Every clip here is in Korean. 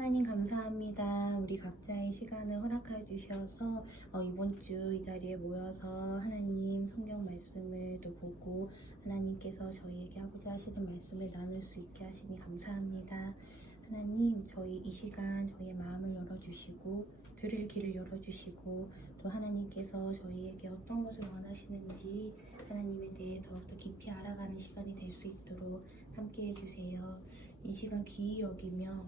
하나님 감사합니다. 우리 각자의 시간을 허락해 주셔서 이번 주 이 자리에 모여서 하나님 성경 말씀을 또 보고 하나님께서 저희에게 하고자 하시는 말씀을 나눌 수 있게 하시니 감사합니다. 하나님, 저희 이 시간 저희의 마음을 열어주시고 들을 길을 열어주시고 또 하나님께서 저희에게 어떤 것을 원하시는지 하나님에 대해 더욱더 깊이 알아가는 시간이 될 수 있도록 함께 해주세요. 이 시간 귀히 여기며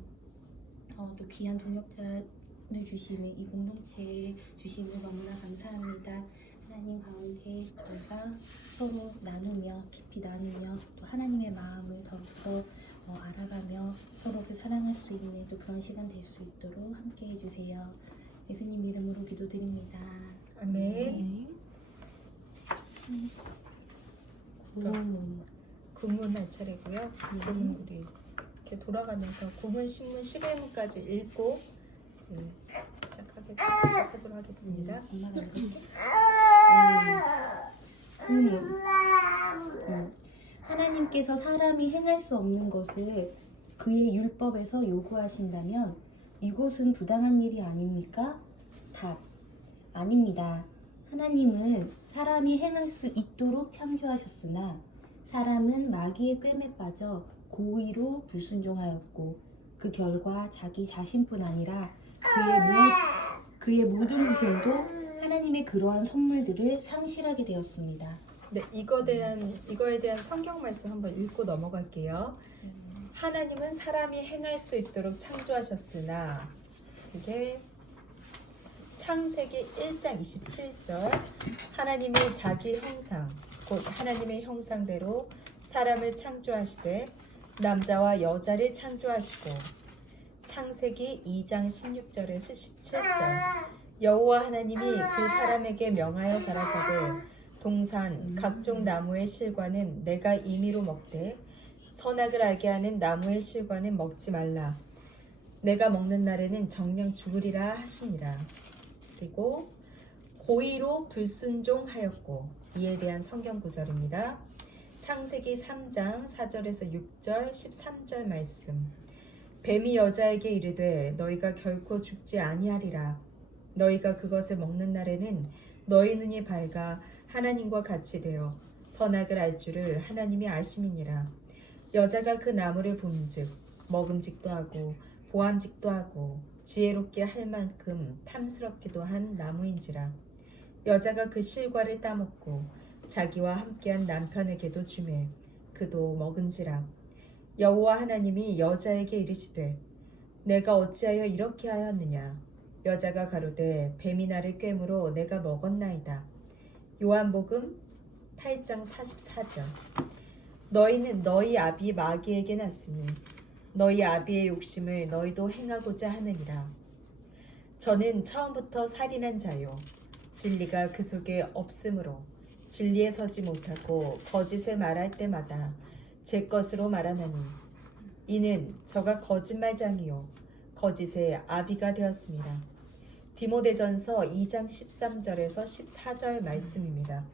또 귀한 동역자를 주시는 이 공동체에 주시는 너무나 감사합니다. 하나님 가운데 저희가 서로 나누며 깊이 나누며 또 하나님의 마음을 더욱더 알아가며 서로를 사랑할 수 있는 또 그런 시간 될 수 있도록 함께 해주세요. 예수님 이름으로 기도드립니다. 아멘. 구문할 차례고요. 구문 우리 이렇게 돌아가면서 구문, 신문, 11문까지 읽고 시작하도록 하겠습니다. 하나님께서 사람이 행할 수 없는 것을 그의 율법에서 요구하신다면 이것은 부당한 일이 아닙니까? 답. 아닙니다. 하나님은 사람이 행할 수 있도록 창조하셨으나 사람은 마귀의 꿰매 빠져 고의로 불순종하였고 그 결과 자기 자신뿐 아니라 그의 모든 후손도 하나님의 그러한 선물들을 상실하게 되었습니다. 네, 이거에 대한 성경 말씀 한번 읽고 넘어갈게요. 하나님은 사람이 행할 수 있도록 창조하셨으나, 이게 창세기 1장 27절, 하나님이 자기 형상, 곧 하나님의 형상대로 사람을 창조하시되 남자와 여자를 창조하시고, 창세기 2장 16절에서 17절, 여호와 하나님이 그 사람에게 명하여 가라사대 동산 각종 나무의 실과는 내가 임의로 먹되 선악을 알게 하는 나무의 실과는 먹지 말라. 내가 먹는 날에는 정령 죽으리라 하시니라. 그리고 고의로 불순종하였고, 이에 대한 성경 구절입니다. 창세기 3장 4절에서 6절 13절 말씀. 뱀이 여자에게 이르되 너희가 결코 죽지 아니하리라. 너희가 그것을 먹는 날에는 너희 눈이 밝아 하나님과 같이 되어 선악을 알 줄을 하나님이 아심이니라. 여자가 그 나무를 본즉 먹음직도 하고 보암직도 하고 지혜롭게 할 만큼 탐스럽기도 한 나무인지라. 여자가 그 실과를 따먹고 자기와 함께한 남편에게도 주매 그도 먹은지라. 여호와 하나님이 여자에게 이르시되 내가 어찌하여 이렇게 하였느냐. 여자가 가로되 뱀이 나를 꿰므로 내가 먹었나이다. 요한복음 8장 44절. 너희는 너희 아비 마귀에게 났으니 너희 아비의 욕심을 너희도 행하고자 하느니라. 저는 처음부터 살인한 자요 진리가 그 속에 없으므로 진리에 서지 못하고 거짓을 말할 때마다 제 것으로 말하나니 이는 저가 거짓말장이요 거짓의 아비가 되었습니다. 디모데전서 2장 13절에서 14절 말씀입니다.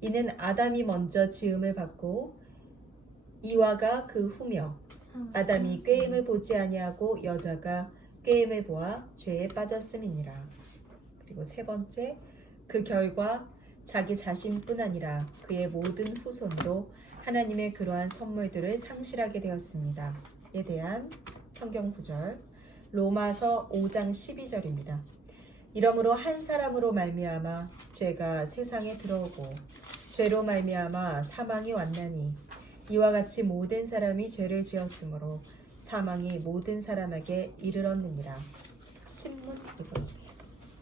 이는 아담이 먼저 지음을 받고 이와가 그 후며 아담이 꾀임을 보지 아니하고 여자가 꾀임을 보아 죄에 빠졌음이니라. 그리고 세 번째, 그 결과 자기 자신뿐 아니라 그의 모든 후손도 하나님의 그러한 선물들을 상실하게 되었습니다. 에 대한 성경 구절 로마서 5장 12절입니다. 이러므로 한 사람으로 말미암아 죄가 세상에 들어오고 죄로 말미암아 사망이 왔나니 이와 같이 모든 사람이 죄를 지었으므로 사망이 모든 사람에게 이르렀느니라. 신문 읽어주세요.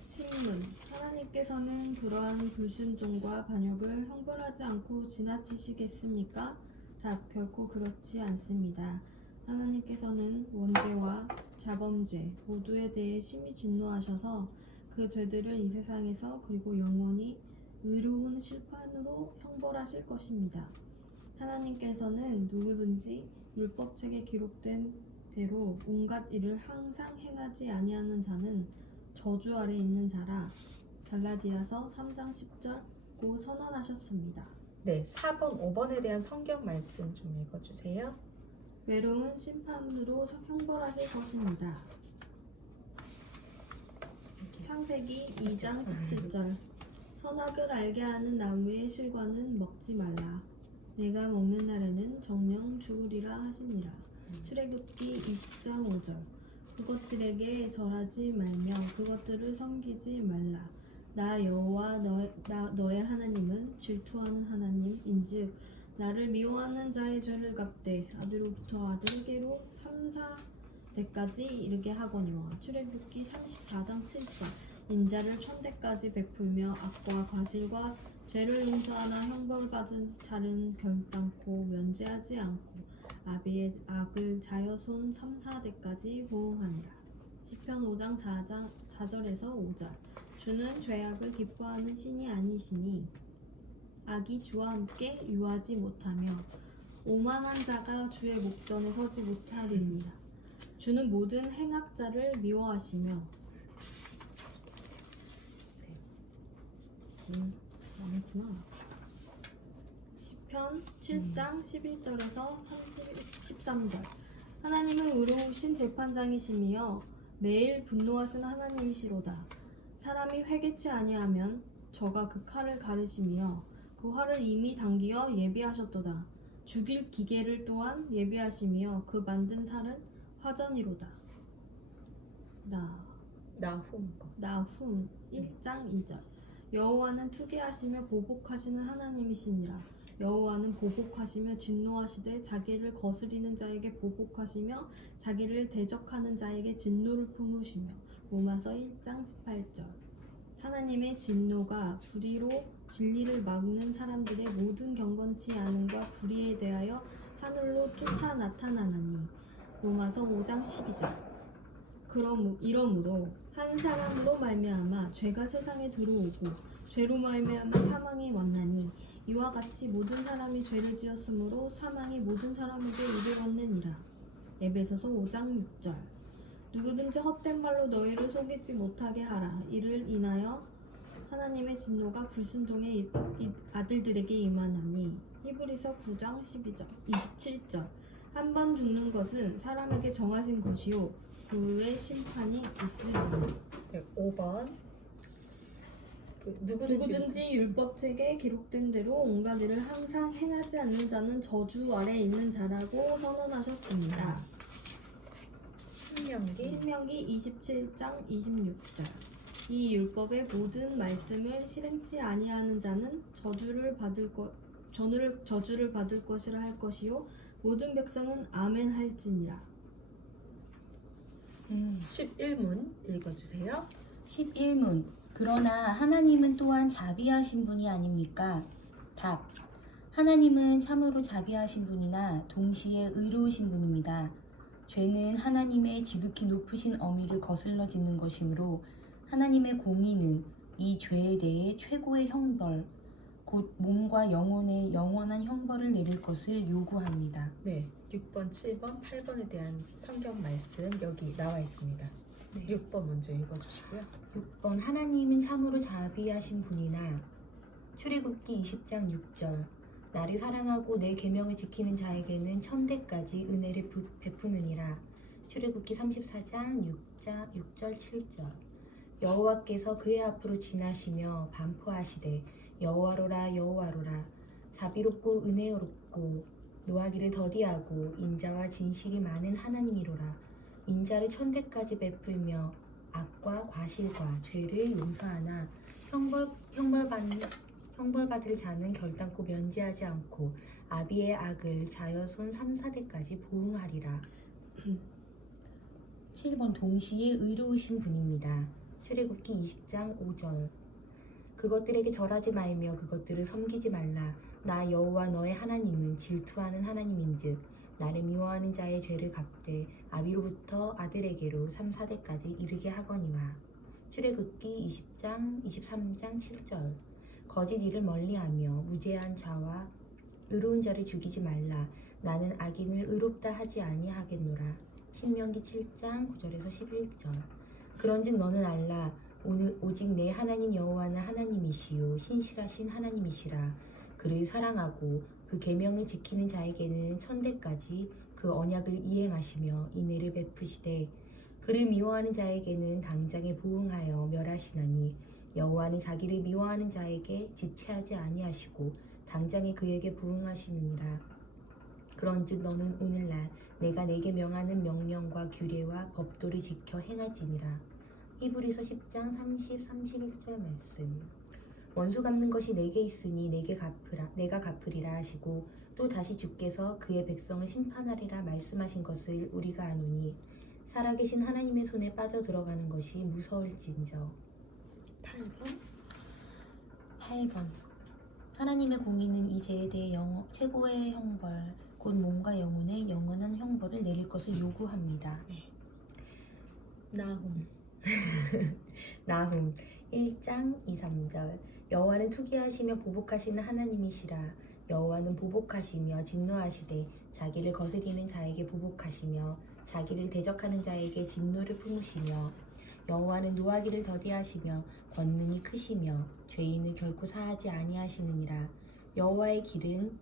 신문. 하나님께서는 그러한 불순종과 반역을 형벌하지 않고 지나치시겠습니까? 답. 결코 그렇지 않습니다. 하나님께서는 원죄와 자범죄 모두에 대해 심히 진노하셔서 그 죄들을 이 세상에서 그리고 영원히 의로운 심판으로 형벌하실 것입니다. 하나님께서는 누구든지 율법책에 기록된 대로 온갖 일을 항상 행하지 아니하는 자는 저주 아래 있는 자라. 갈라디아서 3장 10절 고 선언하셨습니다. 네, 4번, 5번에 대한 성경 말씀 좀 읽어주세요. 외로운 심판으로 형벌하실 것입니다. 창세기 2장 17절 선악을 알게 하는 나무의 실과는 먹지 말라. 내가 먹는 날에는 정령 죽으리라 하시니라. 출애굽기 20장 5절 그것들에게 절하지 말며 그것들을 섬기지 말라. 나 여호와 너의 하나님은 질투하는 하나님인즉 나를 미워하는 자의 죄를 갚되 아비로부터 아들에게로 3, 4대까지 이르게 하거니와. 출애굽기 34장 7절 인자를 1000대까지 베풀며 악과 과실과 죄를 용서하나 형벌받은 자는 결단코 면제하지 않고 아비의 악을 자여손 3, 4대까지 보응하니라. 시편 5장 4절에서 5절 주는 죄악을 기뻐하는 신이 아니시니 악이 주와 함께 유하지 못하며 오만한 자가 주의 목전에 서지 못하리니라. 주는 모든 행악자를 미워하시며 많구나. 시편 7장 11절에서 13절 하나님은 의로우신 재판장이시며 매일 분노하시는 하나님이시로다. 사람이 회개치 아니하면 저가 그 칼을 가르시며 그 활을 이미 당기어 예비하셨도다. 죽일 기계를 또한 예비하시며 그 만든 살은 화전이로다. 나훔 1장 2절 여호와는 투기하시며 보복하시는 하나님이시니라. 여호와는 보복하시며 진노하시되 자기를 거스리는 자에게 보복하시며 자기를 대적하는 자에게 진노를 품으시며. 로마서 1장 18절 하나님의 진노가 불의로 진리를 막는 사람들의 모든 경건치 않음과 불의에 대하여 하늘로 쫓아 나타나나니. 로마서 5장 12절 이러므로 한 사람으로 말미암아 죄가 세상에 들어오고 죄로 말미암아 사망이 왔나니 이와 같이 모든 사람이 죄를 지었으므로 사망이 모든 사람에게 이르렀느니라. 에베소서 5장 6절 누구든지 헛된 말로 너희를 속이지 못하게 하라. 이를 인하여 하나님의 진노가 불순종의 아들들에게 임하나니. 히브리서 9장 27절 한 번 죽는 것은 사람에게 정하신 것이요 그 후에 심판이 있으리니. 5번 누구든지 율법책에 기록된 대로 온갖 일을 항상 행하지 않는 자는 저주 아래 있는 자라고 선언하셨습니다. 신명기 27장 26절 이 율법의 모든 말씀을 실행치 아니하는 자는 저주를 받을 것이라 할 것이요 모든 백성은 아멘 할지니라. 11문 읽어주세요. 11문 그러나 하나님은 또한 자비하신 분이 아닙니까? 답 하나님은 참으로 자비하신 분이나 동시에 의로우신 분입니다. 죄는 하나님의 지극히 높으신 어미를 거슬러 짓는 것이므로 하나님의 공의는 이 죄에 대해 최고의 형벌, 곧 몸과 영혼의 영원한 형벌을 내릴 것을 요구합니다. 네, 6번, 7번, 8번에 대한 성경 말씀 여기 나와 있습니다. 네. 6번 먼저 읽어주시고요. 6번 하나님은 참으로 자비하신 분이나. 출애굽기 20장 6절 나를 사랑하고 내 계명을 지키는 자에게는 1000대까지 은혜를 베푸느니라. 출애굽기 34장 6절 7절 여호와께서 그의 앞으로 지나시며 반포하시되 여호와로라 여호와로라 자비롭고 은혜롭고 노하기를 더디하고 인자와 진실이 많은 하나님이로라. 인자를 1000대까지 베풀며 악과 과실과 죄를 용서하나 형벌받을 자는 결단코 면제하지 않고 아비의 악을 자여손 3, 4대까지 보응하리라. 7번 동시에 의로우신 분입니다. 출애굽기 20장 5절 그것들에게 절하지 말며 그것들을 섬기지 말라. 나 여호와 너의 하나님은 질투하는 하나님인즉 나를 미워하는 자의 죄를 갚되 아비로부터 아들에게로 3, 4대까지 이르게 하거니와. 출애굽기 20장 23장 7절 거짓 일을 멀리하며 무죄한 자와 의로운 자를 죽이지 말라. 나는 악인을 의롭다 하지 아니하겠노라. 신명기 7장 9절에서 11절 그런즉 너는 알라. 오직 내 하나님 여호와는 하나님이시요 신실하신 하나님이시라. 그를 사랑하고 그 계명을 지키는 자에게는 1000대까지 그 언약을 이행하시며 인애를 베푸시되 그를 미워하는 자에게는 당장에 보응하여 멸하시나니 여호와는 자기를 미워하는 자에게 지체하지 아니하시고 당장에 그에게 보응하시느니라. 그런즉 너는 오늘날 내가 내게 명하는 명령과 규례와 법도를 지켜 행할지니라. 히브리서 10장 30, 31절 말씀. 원수 갚는 것이 내게 있으니 내가 갚으리라 하시고 또 다시 주께서 그의 백성을 심판하리라 말씀하신 것을 우리가 아노니 살아계신 하나님의 손에 빠져 들어가는 것이 무서울진저. 8번. 하나님의 공의는 이 죄에 대해 최고의 형벌, 곧 몸과 영혼에 영원한 형벌을 내릴 것을 요구합니다. 나훔 1장 2, 3절. 여호와는 투기하시며 보복하시는 하나님이시라. 여호와는 보복하시며 진노하시되 자기를 거스리는 자에게 보복하시며 자기를 대적하는 자에게 진노를 품으시며 여호와는 노하기를 더디하시며 권능이 크시며 죄인을 결코 사하지 아니하시느니라. 여호와의 길은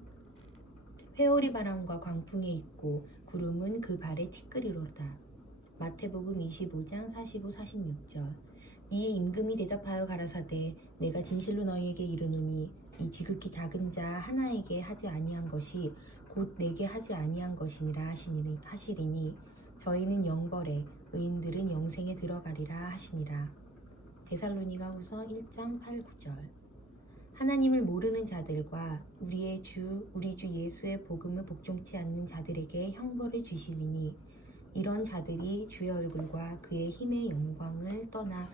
회오리 바람과 광풍에 있고 구름은 그 발에 티끌이로다. 마태복음 25장 45, 46절. 이에 임금이 대답하여 가라사대 내가 진실로 너희에게 이르노니 이 지극히 작은 자 하나에게 하지 아니한 것이 곧 내게 하지 아니한 것이니라 하시리니 저희는 영벌에 의인들은 영생에 들어가리라 하시니라. 데살로니가 후서 1장 8, 9절. 하나님을 모르는 자들과 우리 주 예수의 복음을 복종치 않는 자들에게 형벌을 주시리니 이런 자들이 주의 얼굴과 그의 힘의 영광을 떠나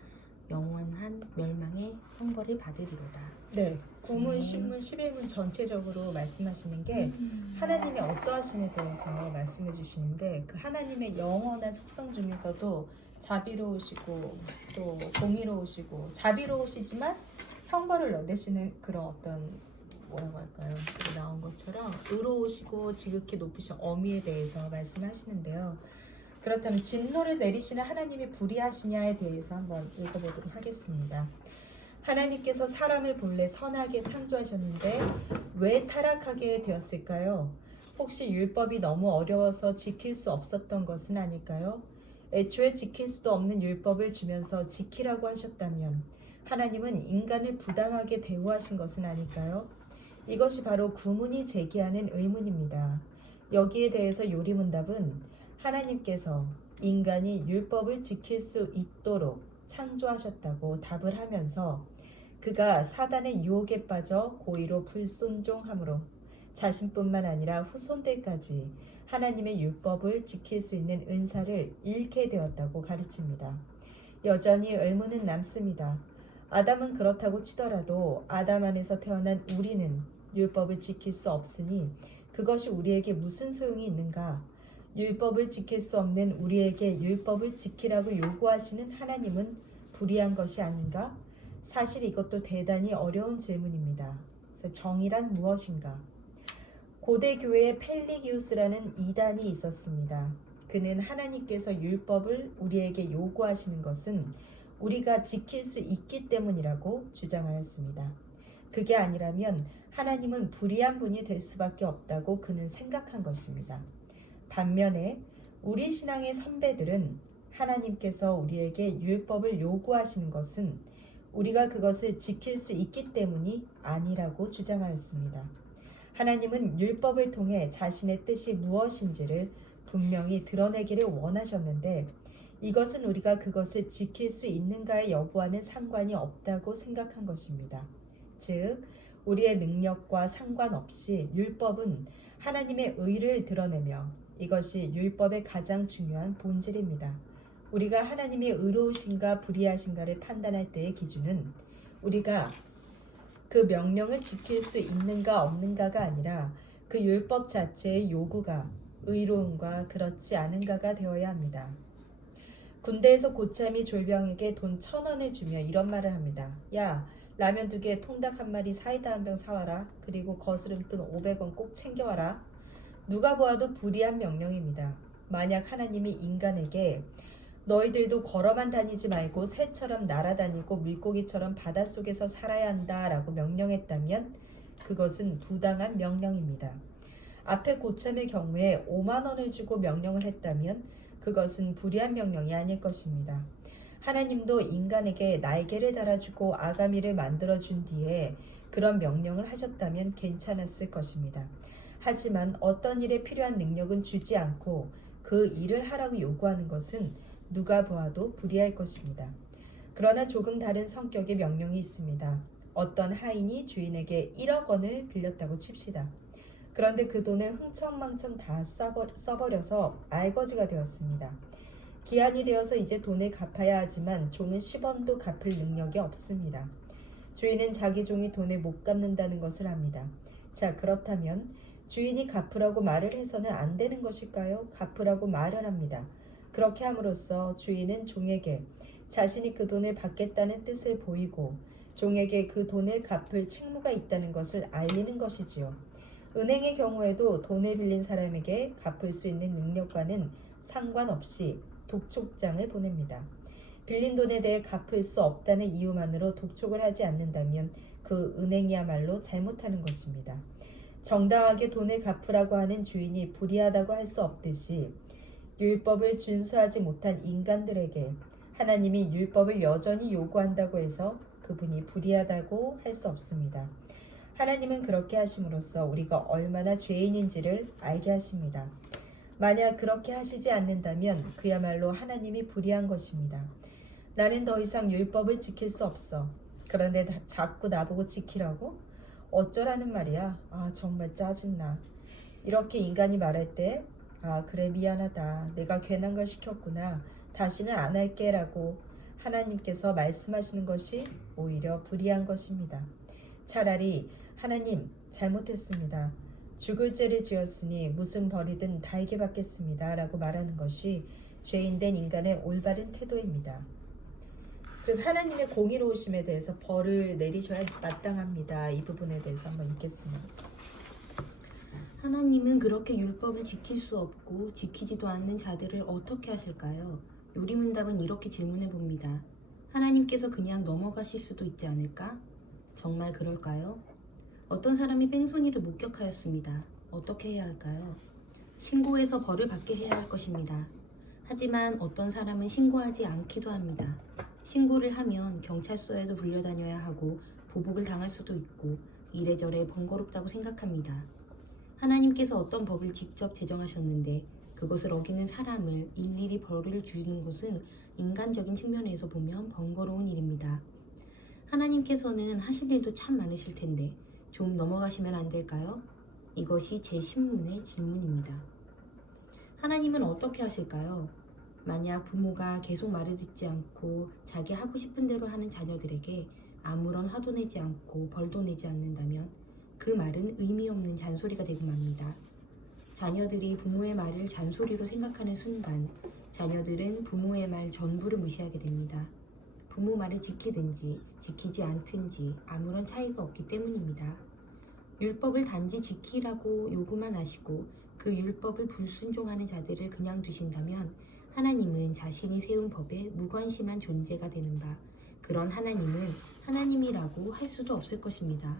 영원한 멸망의 형벌을 받으리로다. 네, 구문, 신문, 11문 전체적으로 말씀하시는 게 하나님의 어떠하심에 대해서 말씀해 주시는데 그 하나님의 영원한 속성 중에서도 자비로우시고 또 공의로우시고 자비로우시지만 형벌을 내리시는 그런 어떤 뭐라고 할까요? 여기 나온 것처럼 의로우시고 지극히 높으신 어미에 대해서 말씀하시는데요. 그렇다면 진노를 내리시는 하나님이 불의하시냐에 대해서 한번 읽어보도록 하겠습니다. 하나님께서 사람을 본래 선하게 창조하셨는데 왜 타락하게 되었을까요? 혹시 율법이 너무 어려워서 지킬 수 없었던 것은 아닐까요? 애초에 지킬 수도 없는 율법을 주면서 지키라고 하셨다면 하나님은 인간을 부당하게 대우하신 것은 아닐까요? 이것이 바로 구문이 제기하는 의문입니다. 여기에 대해서 요리문답은 하나님께서 인간이 율법을 지킬 수 있도록 창조하셨다고 답을 하면서 그가 사단의 유혹에 빠져 고의로 불순종함으로 자신뿐만 아니라 후손들까지 하나님의 율법을 지킬 수 있는 은사를 잃게 되었다고 가르칩니다. 여전히 의문은 남습니다. 아담은 그렇다고 치더라도 아담 안에서 태어난 우리는 율법을 지킬 수 없으니 그것이 우리에게 무슨 소용이 있는가? 율법을 지킬 수 없는 우리에게 율법을 지키라고 요구하시는 하나님은 불의한 것이 아닌가? 사실 이것도 대단히 어려운 질문입니다. 그래서 정의란 무엇인가? 고대 교회에 펠리기우스라는 이단이 있었습니다. 그는 하나님께서 율법을 우리에게 요구하시는 것은 우리가 지킬 수 있기 때문이라고 주장하였습니다. 그게 아니라면 하나님은 불의한 분이 될 수밖에 없다고 그는 생각한 것입니다. 반면에 우리 신앙의 선배들은 하나님께서 우리에게 율법을 요구하시는 것은 우리가 그것을 지킬 수 있기 때문이 아니라고 주장하였습니다. 하나님은 율법을 통해 자신의 뜻이 무엇인지를 분명히 드러내기를 원하셨는데 이것은 우리가 그것을 지킬 수 있는가의 여부와는 상관이 없다고 생각한 것입니다. 즉, 우리의 능력과 상관없이 율법은 하나님의 의를 드러내며 이것이 율법의 가장 중요한 본질입니다. 우리가 하나님의 의로우신가 불의하신가를 판단할 때의 기준은 우리가 그 명령을 지킬 수 있는가 없는가가 아니라 그 율법 자체의 요구가 의로움과 그렇지 않은가가 되어야 합니다. 군대에서 고참이 졸병에게 돈 1,000원을 주며 이런 말을 합니다. 야, 라면 2개, 통닭 1마리, 사이다 1병 사와라. 그리고 거스름돈 500원 꼭 챙겨와라. 누가 보아도 불의한 명령입니다. 만약 하나님이 인간에게 너희들도 걸어만 다니지 말고 새처럼 날아다니고 물고기처럼 바닷속에서 살아야 한다 라고 명령했다면 그것은 부당한 명령입니다. 앞에 고참의 경우에 5만 원을 주고 명령을 했다면 그것은 불의한 명령이 아닐 것입니다. 하나님도 인간에게 날개를 달아주고 아가미를 만들어준 뒤에 그런 명령을 하셨다면 괜찮았을 것입니다. 하지만 어떤 일에 필요한 능력은 주지 않고 그 일을 하라고 요구하는 것은 누가 보아도 불의할 것입니다. 그러나 조금 다른 성격의 명령이 있습니다. 어떤 하인이 주인에게 1억 원을 빌렸다고 칩시다. 그런데 그 돈을 흥청망청 다 써버려서 알거지가 되었습니다. 기한이 되어서 이제 돈을 갚아야 하지만 종은 10원도 갚을 능력이 없습니다. 주인은 자기 종이 돈을 못 갚는다는 것을 압니다. 자, 그렇다면 주인이 갚으라고 말을 해서는 안 되는 것일까요? 갚으라고 말을 합니다. 그렇게 함으로써 주인은 종에게 자신이 그 돈을 받겠다는 뜻을 보이고 종에게 그 돈을 갚을 책무가 있다는 것을 알리는 것이지요. 은행의 경우에도 돈을 빌린 사람에게 갚을 수 있는 능력과는 상관없이 독촉장을 보냅니다. 빌린 돈에 대해 갚을 수 없다는 이유만으로 독촉을 하지 않는다면 그 은행이야말로 잘못하는 것입니다. 정당하게 돈을 갚으라고 하는 주인이 불의하다고 할 수 없듯이 율법을 준수하지 못한 인간들에게 하나님이 율법을 여전히 요구한다고 해서 그분이 불의하다고 할 수 없습니다. 하나님은 그렇게 하심으로써 우리가 얼마나 죄인인지를 알게 하십니다. 만약 그렇게 하시지 않는다면 그야말로 하나님이 불의한 것입니다. 나는 더 이상 율법을 지킬 수 없어. 그런데 자꾸 나보고 지키라고? 어쩌라는 말이야? 정말 짜증나. 이렇게 인간이 말할 때 그래 미안하다. 내가 괜한 걸 시켰구나. 다시는 안 할게 라고 하나님께서 말씀하시는 것이 오히려 불의한 것입니다. 차라리 하나님 잘못했습니다. 죽을 죄를 지었으니 무슨 벌이든 달게 받겠습니다 라고 말하는 것이 죄인된 인간의 올바른 태도입니다. 그래서 하나님의 공의로우심에 대해서 벌을 내리셔야 마땅합니다. 이 부분에 대해서 한번 읽겠습니다. 하나님은 그렇게 율법을 지킬 수 없고 지키지도 않는 자들을 어떻게 하실까요? 요리문답은 이렇게 질문해 봅니다. 하나님께서 그냥 넘어가실 수도 있지 않을까? 정말 그럴까요? 어떤 사람이 뺑소니를 목격하였습니다. 어떻게 해야 할까요? 신고해서 벌을 받게 해야 할 것입니다. 하지만 어떤 사람은 신고하지 않기도 합니다. 신고를 하면 경찰서에도 불려다녀야 하고 보복을 당할 수도 있고 이래저래 번거롭다고 생각합니다. 하나님께서 어떤 법을 직접 제정하셨는데 그것을 어기는 사람을 일일이 벌을 주는 것은 인간적인 측면에서 보면 번거로운 일입니다. 하나님께서는 하실 일도 참 많으실 텐데 좀 넘어가시면 안 될까요? 이것이 제 신문의 질문입니다. 하나님은 어떻게 하실까요? 만약 부모가 계속 말을 듣지 않고 자기 하고 싶은 대로 하는 자녀들에게 아무런 화도 내지 않고 벌도 내지 않는다면 그 말은 의미 없는 잔소리가 되고 맙니다. 자녀들이 부모의 말을 잔소리로 생각하는 순간 자녀들은 부모의 말 전부를 무시하게 됩니다. 부모 말을 지키든지 지키지 않든지 아무런 차이가 없기 때문입니다. 율법을 단지 지키라고 요구만 하시고 그 율법을 불순종하는 자들을 그냥 두신다면 하나님은 자신이 세운 법에 무관심한 존재가 되는 바 그런 하나님은 하나님이라고 할 수도 없을 것입니다.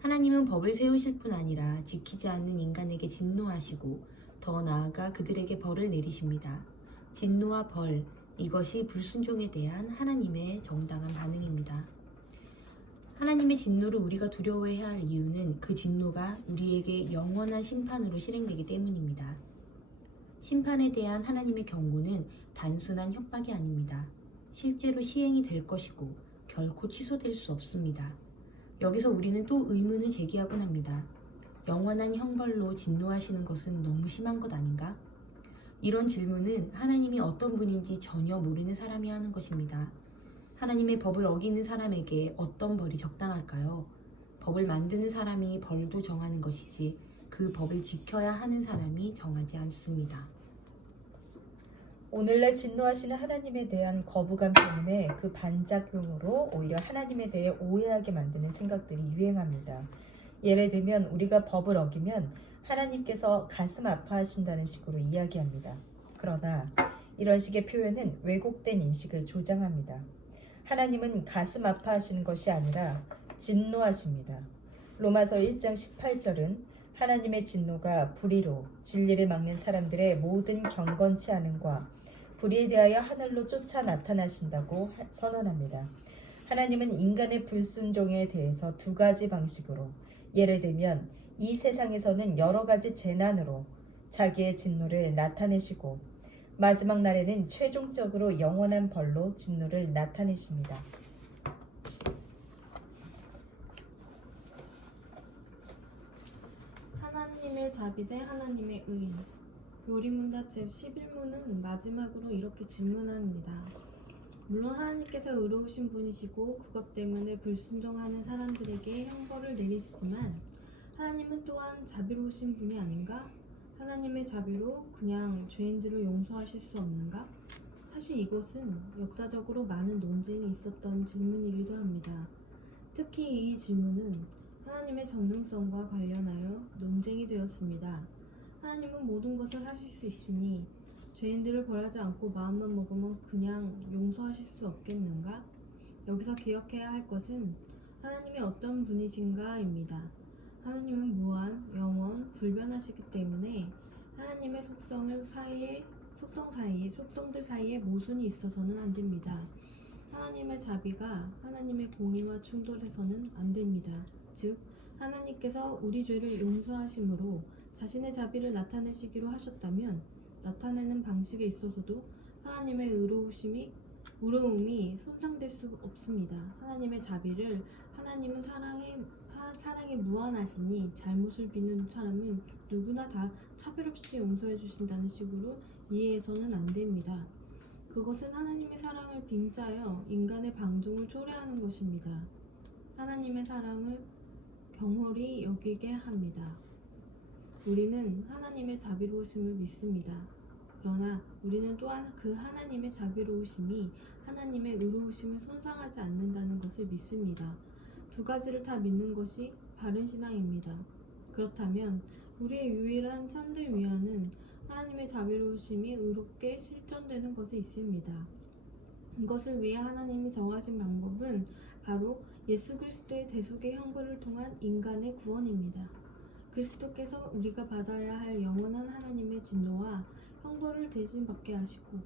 하나님은 법을 세우실 뿐 아니라 지키지 않는 인간에게 진노하시고 더 나아가 그들에게 벌을 내리십니다. 진노와 벌, 이것이 불순종에 대한 하나님의 정당한 반응입니다. 하나님의 진노를 우리가 두려워해야 할 이유는 그 진노가 우리에게 영원한 심판으로 실행되기 때문입니다. 심판에 대한 하나님의 경고는 단순한 협박이 아닙니다. 실제로 시행이 될 것이고 결코 취소될 수 없습니다. 여기서 우리는 또 의문을 제기하곤 합니다. 영원한 형벌로 진노하시는 것은 너무 심한 것 아닌가? 이런 질문은 하나님이 어떤 분인지 전혀 모르는 사람이 하는 것입니다. 하나님의 법을 어기는 사람에게 어떤 벌이 적당할까요? 법을 만드는 사람이 벌도 정하는 것이지 그 법을 지켜야 하는 사람이 정하지 않습니다. 오늘날 진노하시는 하나님에 대한 거부감 때문에 그 반작용으로 오히려 하나님에 대해 오해하게 만드는 생각들이 유행합니다. 예를 들면 우리가 법을 어기면 하나님께서 가슴 아파하신다는 식으로 이야기합니다. 그러나 이런 식의 표현은 왜곡된 인식을 조장합니다. 하나님은 가슴 아파하시는 것이 아니라 진노하십니다. 로마서 1장 18절은 하나님의 진노가 불의로 진리를 막는 사람들의 모든 경건치 않음과 불의에 대하여 하늘로 쫓아 나타나신다고 선언합니다. 하나님은 인간의 불순종에 대해서 두 가지 방식으로, 예를 들면 이 세상에서는 여러 가지 재난으로 자기의 진노를 나타내시고 마지막 날에는 최종적으로 영원한 벌로 진노를 나타내십니다. 하나님의 자비 대 하나님의 의인. 요리문답 제11문은 마지막으로 이렇게 질문합니다. 물론 하나님께서 의로우신 분이시고 그것 때문에 불순종하는 사람들에게 형벌을 내리시지만 하나님은 또한 자비로우신 분이 아닌가? 하나님의 자비로 그냥 죄인들을 용서하실 수 없는가? 사실 이것은 역사적으로 많은 논쟁이 있었던 질문이기도 합니다. 특히 이 질문은 하나님의 전능성과 관련하여 논쟁이 되었습니다. 하나님은 모든 것을 하실 수 있으니 죄인들을 벌하지 않고 마음만 먹으면 그냥 용서하실 수 없겠는가? 여기서 기억해야 할 것은 하나님이 어떤 분이신가입니다. 하나님은 무한, 영원, 불변하시기 때문에 하나님의 속성들 사이에 모순이 있어서는 안 됩니다. 하나님의 자비가 하나님의 공의와 충돌해서는 안 됩니다. 즉, 하나님께서 우리 죄를 용서하심으로 자신의 자비를 나타내시기로 하셨다면 나타내는 방식에 있어서도 하나님의 의로움이 손상될 수 없습니다. 하나님의 자비를 하나님은 사랑이 무한하시니 잘못을 빚는 사람은 누구나 다 차별 없이 용서해 주신다는 식으로 이해해서는 안 됩니다. 그것은 하나님의 사랑을 빙자하여 인간의 방종을 초래하는 것입니다. 하나님의 사랑을 경홀히 여기게 합니다. 우리는 하나님의 자비로우심을 믿습니다. 그러나 우리는 또한 그 하나님의 자비로우심이 하나님의 의로우심을 손상하지 않는다는 것을 믿습니다. 두 가지를 다 믿는 것이 바른 신앙입니다. 그렇다면 우리의 유일한 참된 위안은 하나님의 자비로우심이 의롭게 실천되는 것에 있습니다. 이것을 위해 하나님이 정하신 방법은 바로 예수 그리스도의 대속의 형벌을 통한 인간의 구원입니다. 그리스도께서 우리가 받아야 할 영원한 하나님의 진노와 형벌을 대신 받게 하시고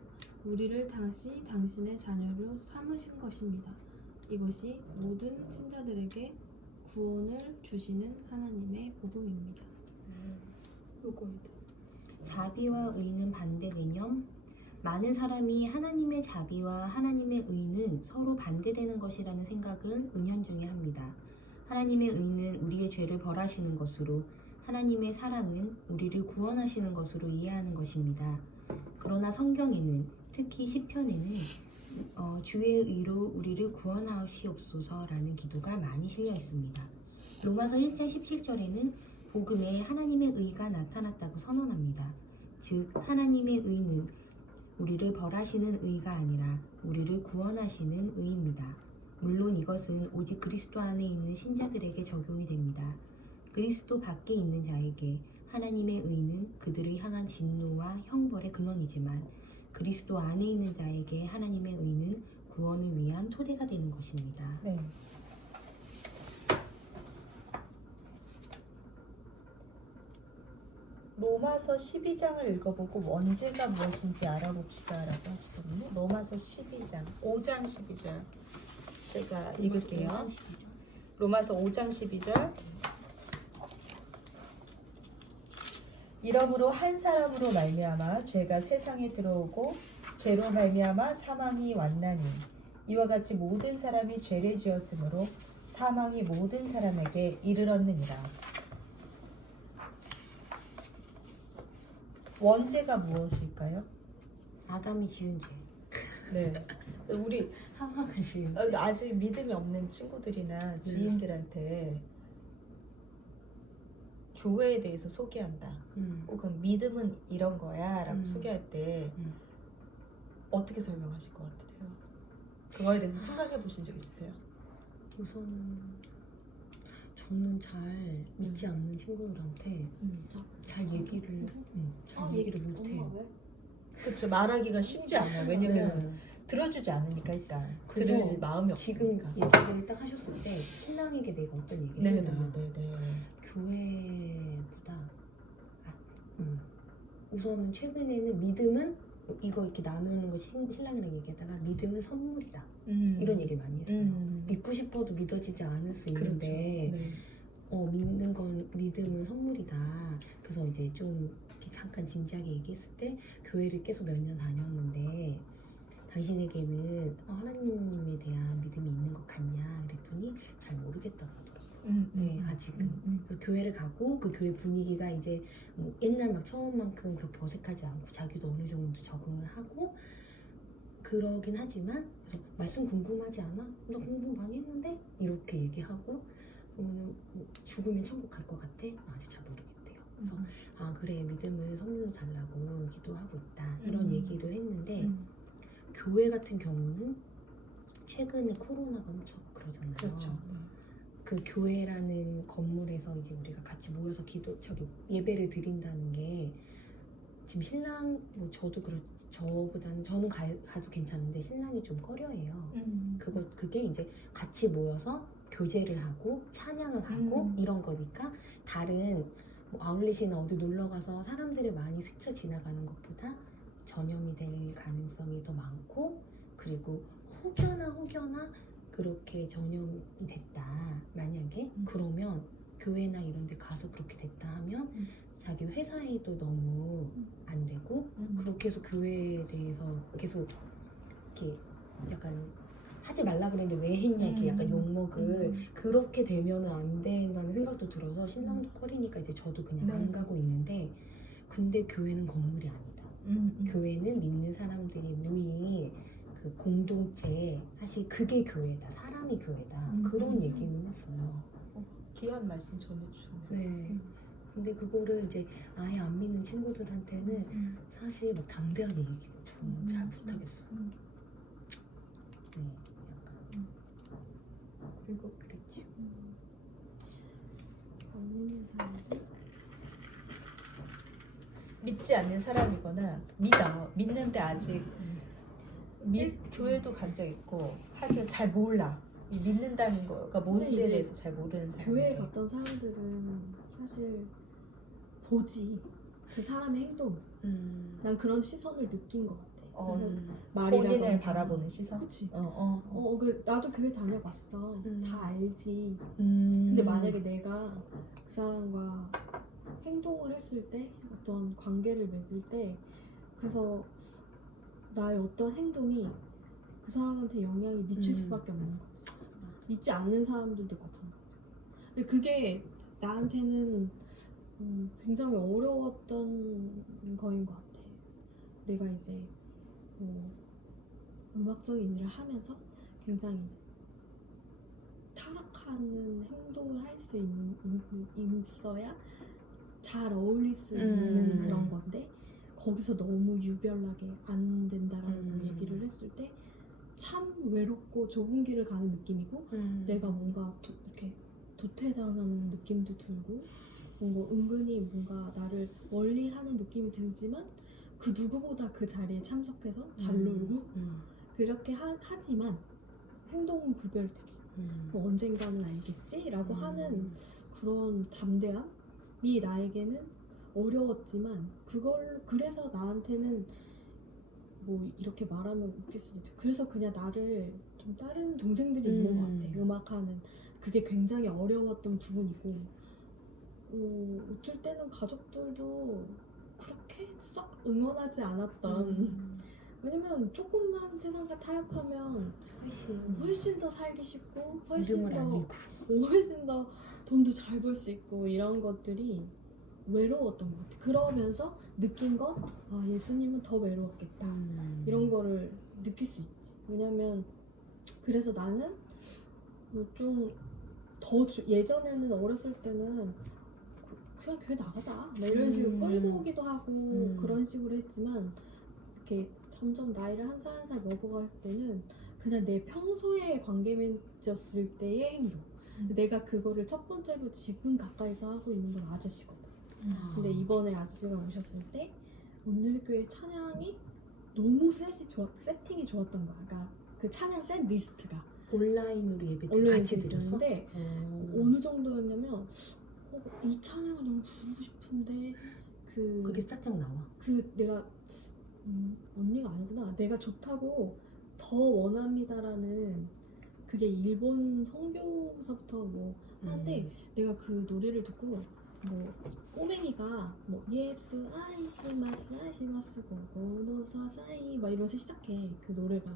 우리를 다시 당신의 자녀로 삼으신 것입니다. 이것이 모든 신자들에게 구원을 주시는 하나님의 복음입니다. 자비와 의는 반대 개념. 많은 사람이 하나님의 자비와 하나님의 의는 서로 반대되는 것이라는 생각을 은연중에 합니다. 하나님의 의는 우리의 죄를 벌하시는 것으로, 하나님의 사랑은 우리를 구원하시는 것으로 이해하는 것입니다. 그러나 성경에는, 특히 시편에는 주의 의로 우리를 구원하시옵소서라는 기도가 많이 실려 있습니다. 로마서 1장 17절에는 복음에 하나님의 의가 나타났다고 선언합니다. 즉, 하나님의 의는 우리를 벌하시는 의가 아니라 우리를 구원하시는 의입니다. 물론 이것은 오직 그리스도 안에 있는 신자들에게 적용이 됩니다. 그리스도 밖에 있는 자에게 하나님의 의는 그들을 향한 진노와 형벌의 근원이지만 그리스도 안에 있는 자에게 하나님의 의는 구원을 위한 토대가 되는 것입니다. 네. 로마서 12장을 읽어보고 원죄가 무엇인지 알아봅시다 라고 하시거든요. 로마서 12장 5장 12절 제가 읽을게요. 로마서 5장 12절 이러므로 한 사람으로 말미암아 죄가 세상에 들어오고 죄로 말미암아 사망이 왔나니 이와 같이 모든 사람이 죄를 지었으므로 사망이 모든 사람에게 이르렀느니라. 원죄가 무엇일까요? 아담이 지은 죄. 네. 우리 하와가 지은 아직 믿음이 없는 친구들이나 지인들한테 교회에 대해서 소개한다. 혹은 믿음은 이런 거야 라고 소개할 때 어떻게 설명하실 것 같으세요? 그거에 대해서 생각해 보신 적 있으세요? 우선은 저는 잘 믿지 않는 친구들한테 잘 얘기를 못해요. 그렇죠. 말하기가 쉽지 않아요. 왜냐면 들어주지 않으니까 일단 그래서 들을 마음이 지금 없으니까. 얘기를 딱 하셨을 때 신랑에게 내가 어떤 얘기를 했다. 네네네. 교회보다 우선은 최근에는 믿음은 이거 이렇게 나누는 거 신랑이랑 얘기하다가 믿음은 선물이다 이런 얘기를 많이 했어요. 믿고 싶어도 믿어지지 않을 수 있는데 그렇죠. 네. 믿음은 선물이다. 그래서 이제 좀 이렇게 잠깐 진지하게 얘기했을 때 교회를 계속 몇 년 다녔는데 당신에게는 하나님에 대한 믿음이 있는 것 같냐 그랬더니 잘 모르겠다고 하더라고요. 네, 아직은. 그래서 교회를 가고 그 교회 분위기가 이제 뭐 옛날 막 처음만큼 그렇게 어색하지 않고 자기도 어느 정도 적응을 하고 그러긴 하지만 그래서 말씀 궁금하지 않아? 나 공부 많이 했는데? 이렇게 얘기하고 뭐 죽으면 천국 갈 것 같아? 아직 잘 모르겠대요. 그래서 그래 믿음을 선물로 달라고 기도하고 있다 이런 얘기를 했는데 교회 같은 경우는 최근에 코로나가 엄청 그러잖아요. 그렇죠. 그 교회라는 건물에서 이제 우리가 같이 모여서 예배를 드린다는 게 지금 신랑 뭐 저도 저보다는 저는 가도 괜찮은데 신랑이 좀 꺼려해요. 그게 이제 같이 모여서 교제를 하고 찬양을 하고 이런 거니까 다른 뭐 아울렛이나 어디 놀러 가서 사람들이 많이 스쳐 지나가는 것보다 전염이 될 가능성이 더 많고 그리고 혹여나 그렇게 전염이 됐다 만약에 그러면 교회나 이런 데 가서 그렇게 됐다 하면 자기 회사에도 너무 안 되고 그렇게 해서 교회에 대해서 계속 이렇게 약간 하지 말라 그랬는데 왜 했냐 이렇게 약간 욕먹을 그렇게 되면은 안 된다는 생각도 들어서 신랑도 꺼리니까 이제 저도 그냥 안 가고 있는데 근데 교회는 건물이 아니다. 교회는 믿는 사람들이 모인 그 공동체 사실 그게 교회다. 사람이 교회다. 그런 얘기는 했어요. 귀한 말씀 전해주셨네요. 네. 근데 그거를 이제 아예 안 믿는 친구들한테는 사실 막 담대한 얘기 좀 잘 못하겠어요. 네, 약간. 그리고 그랬죠. 안 믿는 사람들? 믿지 않는 사람이거나 믿는데 아직 교회도 간 적 있고 하지만 잘 몰라. 믿는다는 거가 뭔지에 대해서 잘 모르는 사람. 교회에 갔던 사람들은 사실 보지 그 사람의 행동. 난 그런 시선을 느낀 것 같아. 본인을 바라보는 시선. 그치. 나도 교회 다녀봤어. 다 알지. 근데 만약에 내가 그 사람과 행동을 했을 때 어떤 관계를 맺을 때 그래서 나의 어떤 행동이 그 사람한테 영향이 미칠 수밖에 없는 거지. 믿지 않는 사람들도 마찬가지고. 근데 그게 나한테는 굉장히 어려웠던 거인 것 같아. 내가 이제 음악적인 일을 하면서 굉장히 타락하는 행동을 할 수 있어야 잘 어울릴 수 있는 그런 건데 거기서 너무 유별나게 안 된다라고 얘기를 했을 때 참 외롭고 좁은 길을 가는 느낌이고 내가 뭔가 이렇게 도태당하는 느낌도 들고 뭔가 은근히 뭔가 나를 원리하는 느낌이 들지만 그 누구보다 그 자리에 참석해서 잘 놀고 그렇게 하지만 행동은 구별되게 언젠가는 알겠지? 라고 하는 그런 담대함이 나에게는 어려웠지만 그래서 나한테는 뭐 이렇게 말하면 웃길 수도 있고 그래서 그냥 나를 좀 따르는 동생들이 있는 것 같아. 음악하는 그게 굉장히 어려웠던 부분이고 어쩔 때는 가족들도 그렇게 썩 응원하지 않았던 왜냐면 조금만 세상과 타협하면 훨씬 더 살기 쉽고 훨씬 더 돈도 잘 벌 수 있고 이런 것들이 외로웠던 것 같아. 그러면서 느낀 건 예수님은 더 외로웠겠다. 이런 거를 느낄 수 있지. 왜냐면 그래서 나는 좀 더 예전에는 어렸을 때는 그냥 교회 나가자 막 이런 식으로 끌고 오기도 하고 그런 식으로 했지만 이렇게 점점 나이를 한 살 한 살 먹어갈 때는 그냥 내 평소에 관계 맺었을 때의 행동 내가 그거를 첫 번째로 지금 가까이서 하고 있는 건 아저씨거든. 근데 이번에 아저씨가 오셨을 때 오늘교회 찬양이 너무 세팅이 좋았던 거야. 그러니까 그 찬양 셋 리스트가 온라인으로 예배 같이 드렸어? 근데 어느 정도였냐면 이 찬양을 너무 부르고 싶은데 그게 싹싹 나와. 내가 언니가 아니구나. 내가 좋다고 더 원합니다라는 그게 일본 선교사부터 뭐 하는데 내가 그 노래를 듣고 뭐 꼬맹이가 뭐 예수 아이시마스 아이시마스 고고노사 사이 막 이러면서 시작해 그 노래가.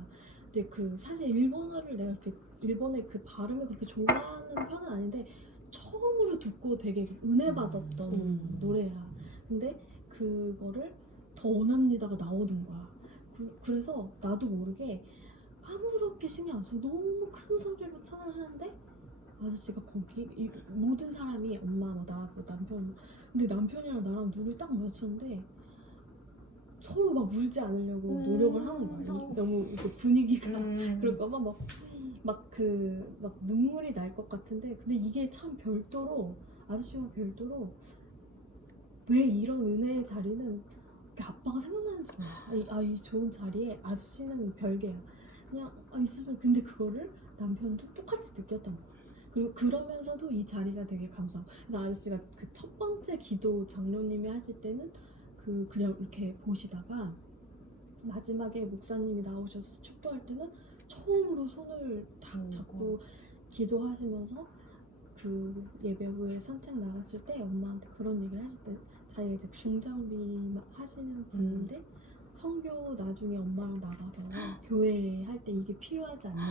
근데 그 사실 일본어를 내가 이렇게 일본의 그 발음을 그렇게 좋아하는 편은 아닌데 처음으로 듣고 되게 은혜 받았던 노래야. 근데 그거를 더 원합니다가 나오는 거야. 그래서 나도 모르게 아무렇게 신경 안 써서 너무 큰 소리로 찬양을 하는데 아저씨가 거기 모든 사람이 엄마 뭐 나 뭐 남편 근데 남편이랑 나랑 눈을 딱 마주쳤는데 서로 막 울지 않으려고 노력을 하는 거야. 너무 그 분위기가 그럴까봐 막 눈물이 날 것 같은데 근데 이게 참 별도로 아저씨와 별도로 왜 이런 은혜의 자리는 아빠가 생각나는지 몰라. 이 좋은 자리에 아저씨는 별개야. 그냥 있었으면 근데 그거를 남편도 똑같이 느꼈던 거야. 그리고 그러면서도 이 자리가 되게 감사하고 그래서 아저씨가 그 첫 번째 기도 장로님이 하실 때는 그냥 이렇게 보시다가 마지막에 목사님이 나오셔서 축도할 때는 처음으로 손을 딱 잡고 기도하시면서 그 예배 후에 산책 나갔을 때 엄마한테 그런 얘기를 하실 때 자기가 이제 중장비 하시는 분인데 성교 나중에 엄마랑 나가서 교회 할 때 이게 필요하지 않냐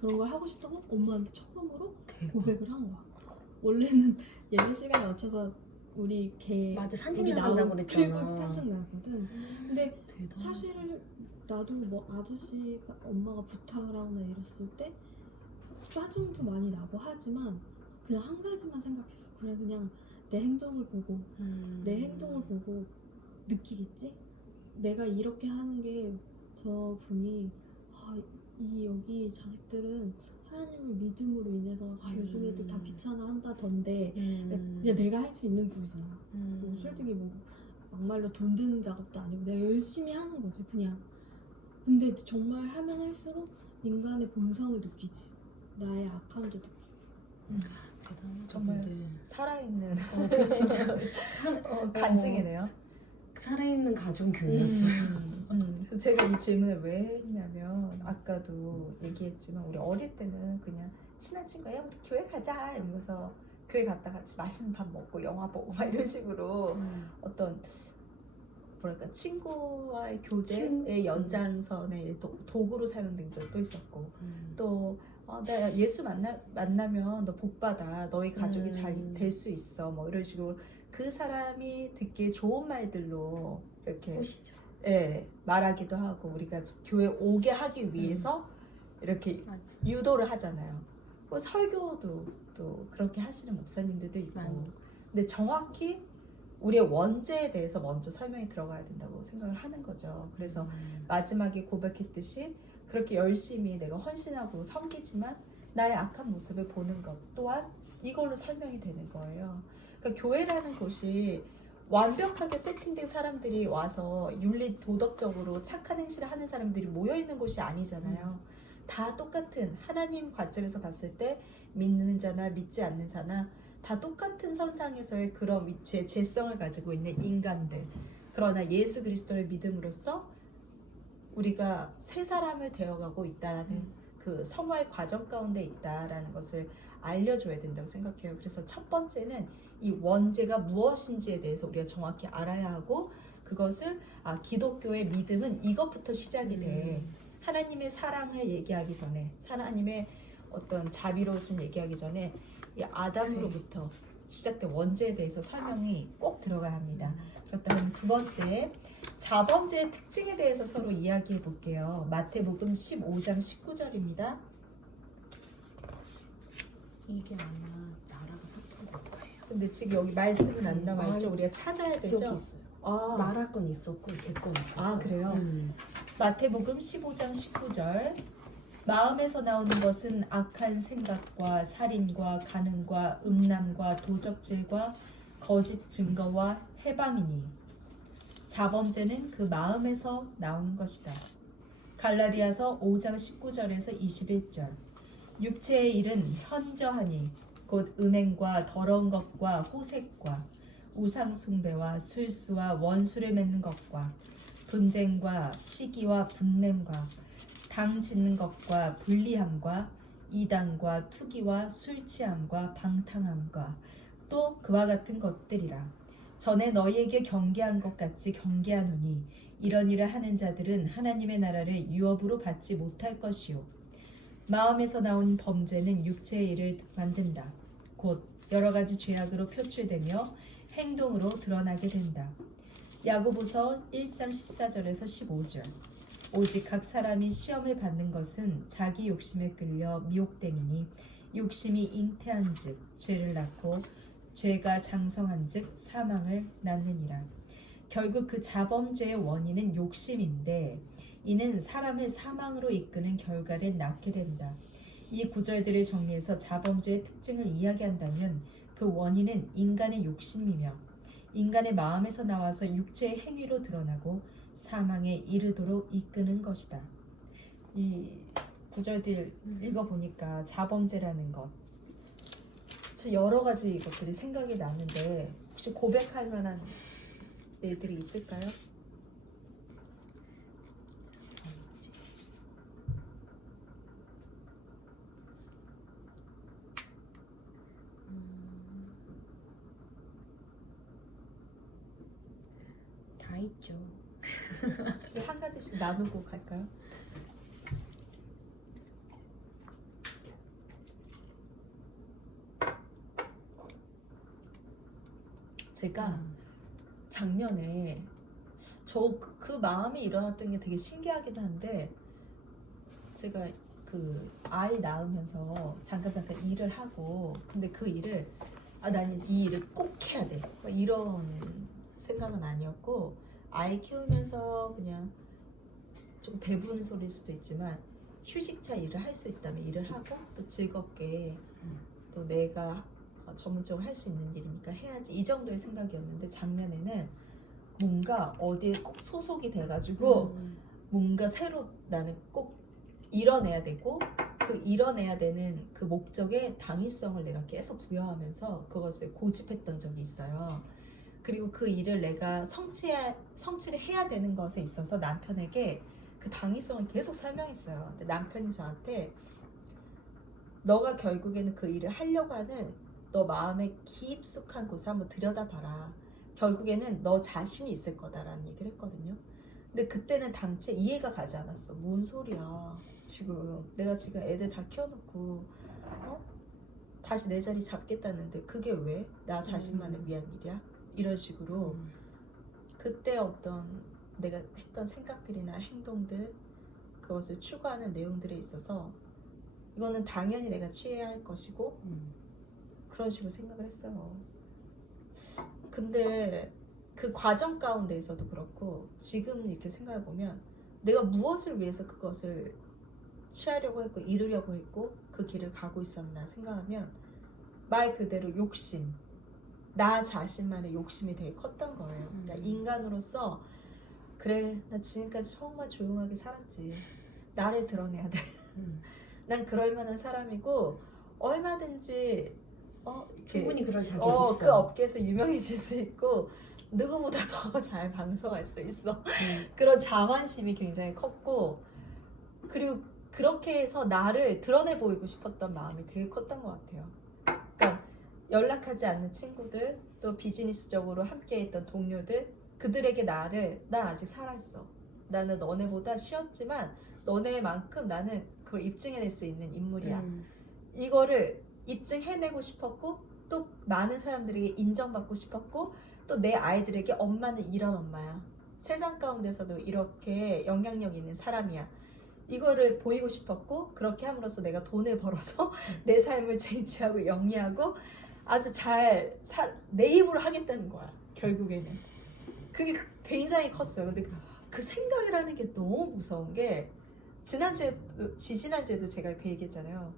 그런 걸 하고 싶다고 엄마한테 처음으로 고백을 한 거야. 원래는 예배 시간에 맞춰서 우리 맞아 산책 나간다고 그랬잖아. 산책 나거든. 근데 대단하다. 사실 나도 뭐 아저씨가 엄마가 부탁을 하거나 이랬을 때 짜증도 많이 나고 하지만 그냥 한 가지만 생각했어. 그래 그냥 내 행동을 보고 느끼겠지? 내가 이렇게 하는 게 저 분이 여기 자식들은 하나님을 믿음으로 인해서 요즘 애들 다 귀찮아 한다던데 그냥 내가 할 수 있는 부분이잖아. 뭐 솔직히 뭐 막말로 돈 드는 작업도 아니고 내가 열심히 하는 거지 그냥. 근데 정말 하면 할수록 인간의 본성을 느끼지. 나의 악함도 느끼고. 정말 살아있는 진짜 간증이네요. 살아있는 가정 교회였어. 그래서 제가 이 질문을 왜 했냐면 아까도 얘기했지만 우리 어릴 때는 그냥 친한 친구야 우리 교회 가자 이러면서 교회 갔다 같이 맛있는 밥 먹고 영화 보고 막 이런 식으로 어떤 뭐랄까 친구와의 교제의 연장선에 도구로 사용된 적도 있었고 또 나 예수 만나면 너 복 받아 너희 가족이 잘 될 수 있어 뭐 이런 식으로 그 사람이 듣기에 좋은 말들로 이렇게 말하기도 하고 우리가 교회 오게 하기 위해서 이렇게 유도를 하잖아요. 뭐 설교도 또 그렇게 하시는 목사님들도 있고 근데 정확히 우리의 원죄에 대해서 먼저 설명이 들어가야 된다고 생각을 하는 거죠. 그래서 마지막에 고백했듯이 그렇게 열심히 내가 헌신하고 섬기지만 나의 악한 모습을 보는 것 또한 이걸로 설명이 되는 거예요. 그러니까 교회라는 곳이 완벽하게 세팅된 사람들이 와서 윤리 도덕적으로 착한 행실을 하는 사람들이 모여있는 곳이 아니잖아요. 다 똑같은 하나님 관점에서 봤을 때 믿는 자나 믿지 않는 자나 다 똑같은 선상에서의 그런 위치에 재성을 가지고 있는 인간들. 그러나 예수 그리스도를 믿음으로써 우리가 새 사람을 되어가고 있다라는 그 성화의 과정 가운데 있다라는 것을 알려줘야 된다고 생각해요. 그래서 첫 번째는 이 원죄가 무엇인지에 대해서 우리가 정확히 알아야 하고 그것을 기독교의 믿음은 이것부터 시작이 돼. 하나님의 사랑을 얘기하기 전에 하나님의 어떤 자비로우심을 얘기하기 전에 이 아담으로부터 시작된 원죄에 대해서 설명이 꼭 들어가야 합니다. 그렇다면 두 번째, 자범죄의 특징에 대해서 서로 이야기해 볼게요. 마태복음 15장 19절입니다. 이게 아마 나라가 섞인 거예요. 근데 지금 여기 말씀은 안 나와 있죠? 우리가 찾아야 되죠? 여기 있어요. 나라 건 있었고 제 건 있었어요. 그래요? 마태복음 15장 19절 마음에서 나오는 것은 악한 생각과 살인과 간음과 음란과 도적질과 거짓 증거와 해방이니 자범죄는 그 마음에서 나오는 것이다. 갈라디아서 5장 19절에서 21절 육체의 일은 현저하니 곧 음행과 더러운 것과 호색과 우상 숭배와 술수와 원수를 맺는 것과 분쟁과 시기와 분냄과 당 짓는 것과 불리함과 이단과 투기와 술 취함과 방탕함과 또 그와 같은 것들이라. 전에 너희에게 경계한 것 같이 경계하노니 이런 일을 하는 자들은 하나님의 나라를 유업으로 받지 못할 것이요 마음에서 나온 범죄는 육체의 일을 만든다. 곧 여러 가지 죄악으로 표출되며 행동으로 드러나게 된다. 야고보서 1장 14절에서 15절. 오직 각 사람이 시험을 받는 것은 자기 욕심에 끌려 미혹됨이니 욕심이 잉태한즉 죄를 낳고 죄가 장성한즉 사망을 낳느니라. 결국 그 자범죄의 원인은 욕심인데 이는 사람을 사망으로 이끄는 결과를 낳게 된다. 이 구절들을 정리해서 자범죄의 특징을 이야기한다면 그 원인은 인간의 욕심이며 인간의 마음에서 나와서 육체의 행위로 드러나고 사망에 이르도록 이끄는 것이다. 이 구절들 읽어보니까 자범죄라는 것 여러 가지 것들이 생각이 나는데 혹시 고백할 만한 일들이 있을까요? 다 있죠. 한 가지씩 나누고 갈까요? 제가 작년에 그 마음이 일어났던 게 되게 신기하긴 한데 제가 그 아이 낳으면서 잠깐 일을 하고 근데 그 일을 나는 이 일을 꼭 해야 돼 이런 생각은 아니었고 아이 키우면서 그냥 좀 배부른 소리일 수도 있지만 휴식차 일을 할 수 있다면 일을 하고 또 즐겁게 또 내가 전문적으로 할 수 있는 일이니까 해야지 이 정도의 생각이었는데 작년에는 뭔가 어디에 꼭 소속이 돼가지고 뭔가 새로 나는 꼭 이뤄내야 되고 그 이뤄내야 되는 그 목적에 당위성을 내가 계속 부여하면서 그것을 고집했던 적이 있어요. 그리고 그 일을 내가 성취를 해야 되는 것에 있어서 남편에게 그 당위성을 계속 설명했어요. 근데 남편이 저한테 너가 결국에는 그 일을 하려고 하는 너 마음의 깊숙한 곳을 한번 들여다봐라. 결국에는 너 자신이 있을 거다라는 얘기를 했거든요. 근데 그때는 당최 이해가 가지 않았어. 뭔 소리야. 내가 지금 애들 다 키워놓고 다시 내 자리 잡겠다는데 그게 왜 나 자신만을 위한 일이야? 이런 식으로 그때 어떤 내가 했던 생각들이나 행동들 그것을 추구하는 내용들에 있어서 이거는 당연히 내가 취해야 할 것이고 그런 식으로 생각을 했어요. 근데 그 과정 가운데에서도 그렇고 지금 이렇게 생각해보면 내가 무엇을 위해서 그것을 취하려고 했고 이루려고 했고 그 길을 가고 있었나 생각하면 말 그대로 욕심 나 자신만의 욕심이 되게 컸던 거예요. 그러니까 인간으로서 그래 나 지금까지 정말 조용하게 살았지 나를 드러내야 돼. 난 그럴 만한 사람이고 얼마든지 충분히 그럴 자격이 있어. 그 업계에서 유명해질 수 있고 누구보다 더 잘 방송할 수 있어. 그런 자만심이 굉장히 컸고 그리고 그렇게 해서 나를 드러내 보이고 싶었던 마음이 되게 컸던 것 같아요. 그러니까 연락하지 않는 친구들 또 비즈니스적으로 함께했던 동료들 그들에게 난 아직 살아있어. 나는 너네보다 쉬었지만 너네만큼 나는 그걸 입증해낼 수 있는 인물이야. 이거를 입증해내고 싶었고 또 많은 사람들에게 인정받고 싶었고 또 내 아이들에게 엄마는 이런 엄마야. 세상 가운데서도 이렇게 영향력 있는 사람이야. 이거를 보이고 싶었고 그렇게 함으로써 내가 돈을 벌어서 내 삶을 쟁취하고 영위하고 아주 잘 내 입으로 하겠다는 거야. 결국에는. 그게 굉장히 컸어요. 근데 그 생각이라는 게 너무 무서운 게 지지난주에도 제가 그 얘기했잖아요.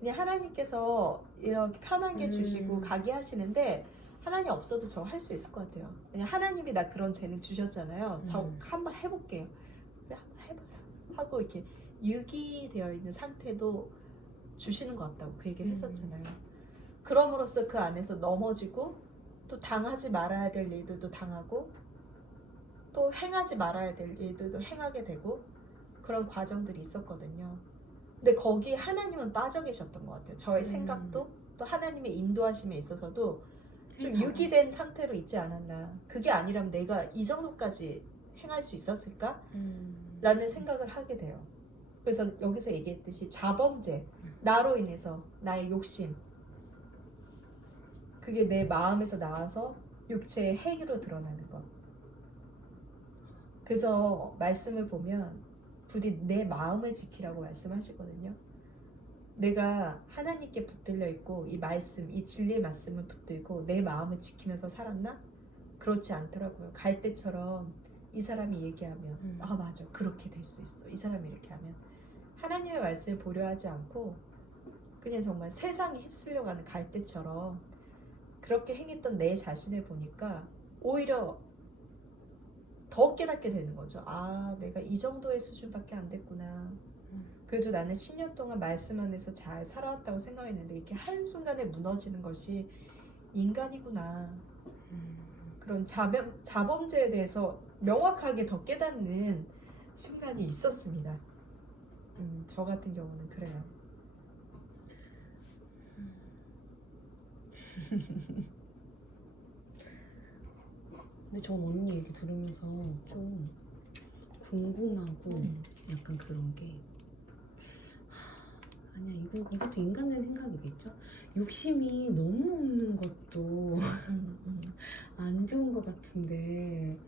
그냥 하나님께서 이렇게 편하게 주시고 가게 하시는데 하나님 없어도 저 할 수 있을 것 같아요. 그냥 하나님이 나 그런 재능 주셨잖아요. 저 한번 해볼게요. 그래 한번 해보자 하고 이렇게 유기되어 있는 상태도 주시는 것 같다고 그 얘기를 했었잖아요. 그럼으로써 그 안에서 넘어지고 또 당하지 말아야 될 일들도 당하고 또 행하지 말아야 될 일들도 행하게 되고 그런 과정들이 있었거든요. 근데 거기에 하나님은 빠져 계셨던 것 같아요. 저의 생각도 또 하나님의 인도하심에 있어서도 좀 유기된 상태로 있지 않았나. 그게 아니라면 내가 이 정도까지 행할 수 있었을까? 라는 생각을 하게 돼요. 그래서 여기서 얘기했듯이 자범죄, 나로 인해서 나의 욕심, 그게 내 마음에서 나와서 육체의 행위로 드러나는 것. 그래서 말씀을 보면 부디 내 마음을 지키라고 말씀하시거든요. 내가 하나님께 붙들려 있고 이 말씀, 이 진리의 말씀을 붙들고 내 마음을 지키면서 살았나? 그렇지 않더라고요. 갈대처럼 이 사람이 얘기하면 아 맞아 그렇게 될 수 있어. 이 사람이 이렇게 하면 하나님의 말씀을 보려 하지 않고 그냥 정말 세상에 휩쓸려가는 갈대처럼 그렇게 행했던 내 자신을 보니까 오히려 더 깨닫게 되는 거죠. 아, 내가 이 정도의 수준밖에 안 됐구나. 그래도 나는 10년 동안 말씀 안에서 잘 살아왔다고 생각했는데 이렇게 한순간에 무너지는 것이 인간이구나. 그런 자범죄에 대해서 명확하게 더 깨닫는 순간이 있었습니다. 저 같은 경우는 그래요. 근데 전 언니 얘기 들으면서 좀 궁금하고 약간 그런 게 아니야 이것도 인간의 생각이겠죠? 욕심이 너무 없는 것도 안 좋은 것 같은데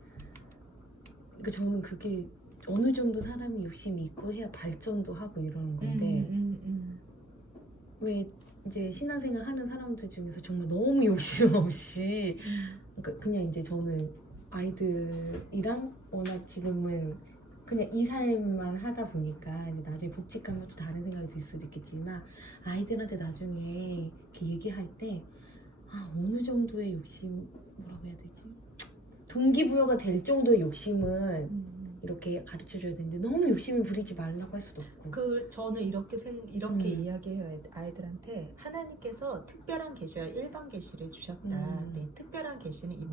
그러니까 저는 그게 어느 정도 사람이 욕심이 있고 해야 발전도 하고 이러는 건데 왜 이제 신앙생활 하는 사람들 중에서 정말 너무 욕심 없이 그러니까 그냥 이제 저는 아이들이랑 워낙 지금은 그냥 이 삶만 하다 보니까 이제 나중에 복직하면 또 다른 생각이 들 수도 있겠지만 아이들한테 나중에 이렇게 얘기할 때 아, 어느 정도의 욕심 뭐라고 해야 되지? 동기부여가 될 정도의 욕심은 이렇게 가르쳐줘야 되는데 너무 욕심을 부리지 말라고 할 수도 없고 저는 이렇게 이야기해요. 아이들한테 하나님께서 특별한 계시와 일반 계시를 주셨다. 네, 특별한 계시는 이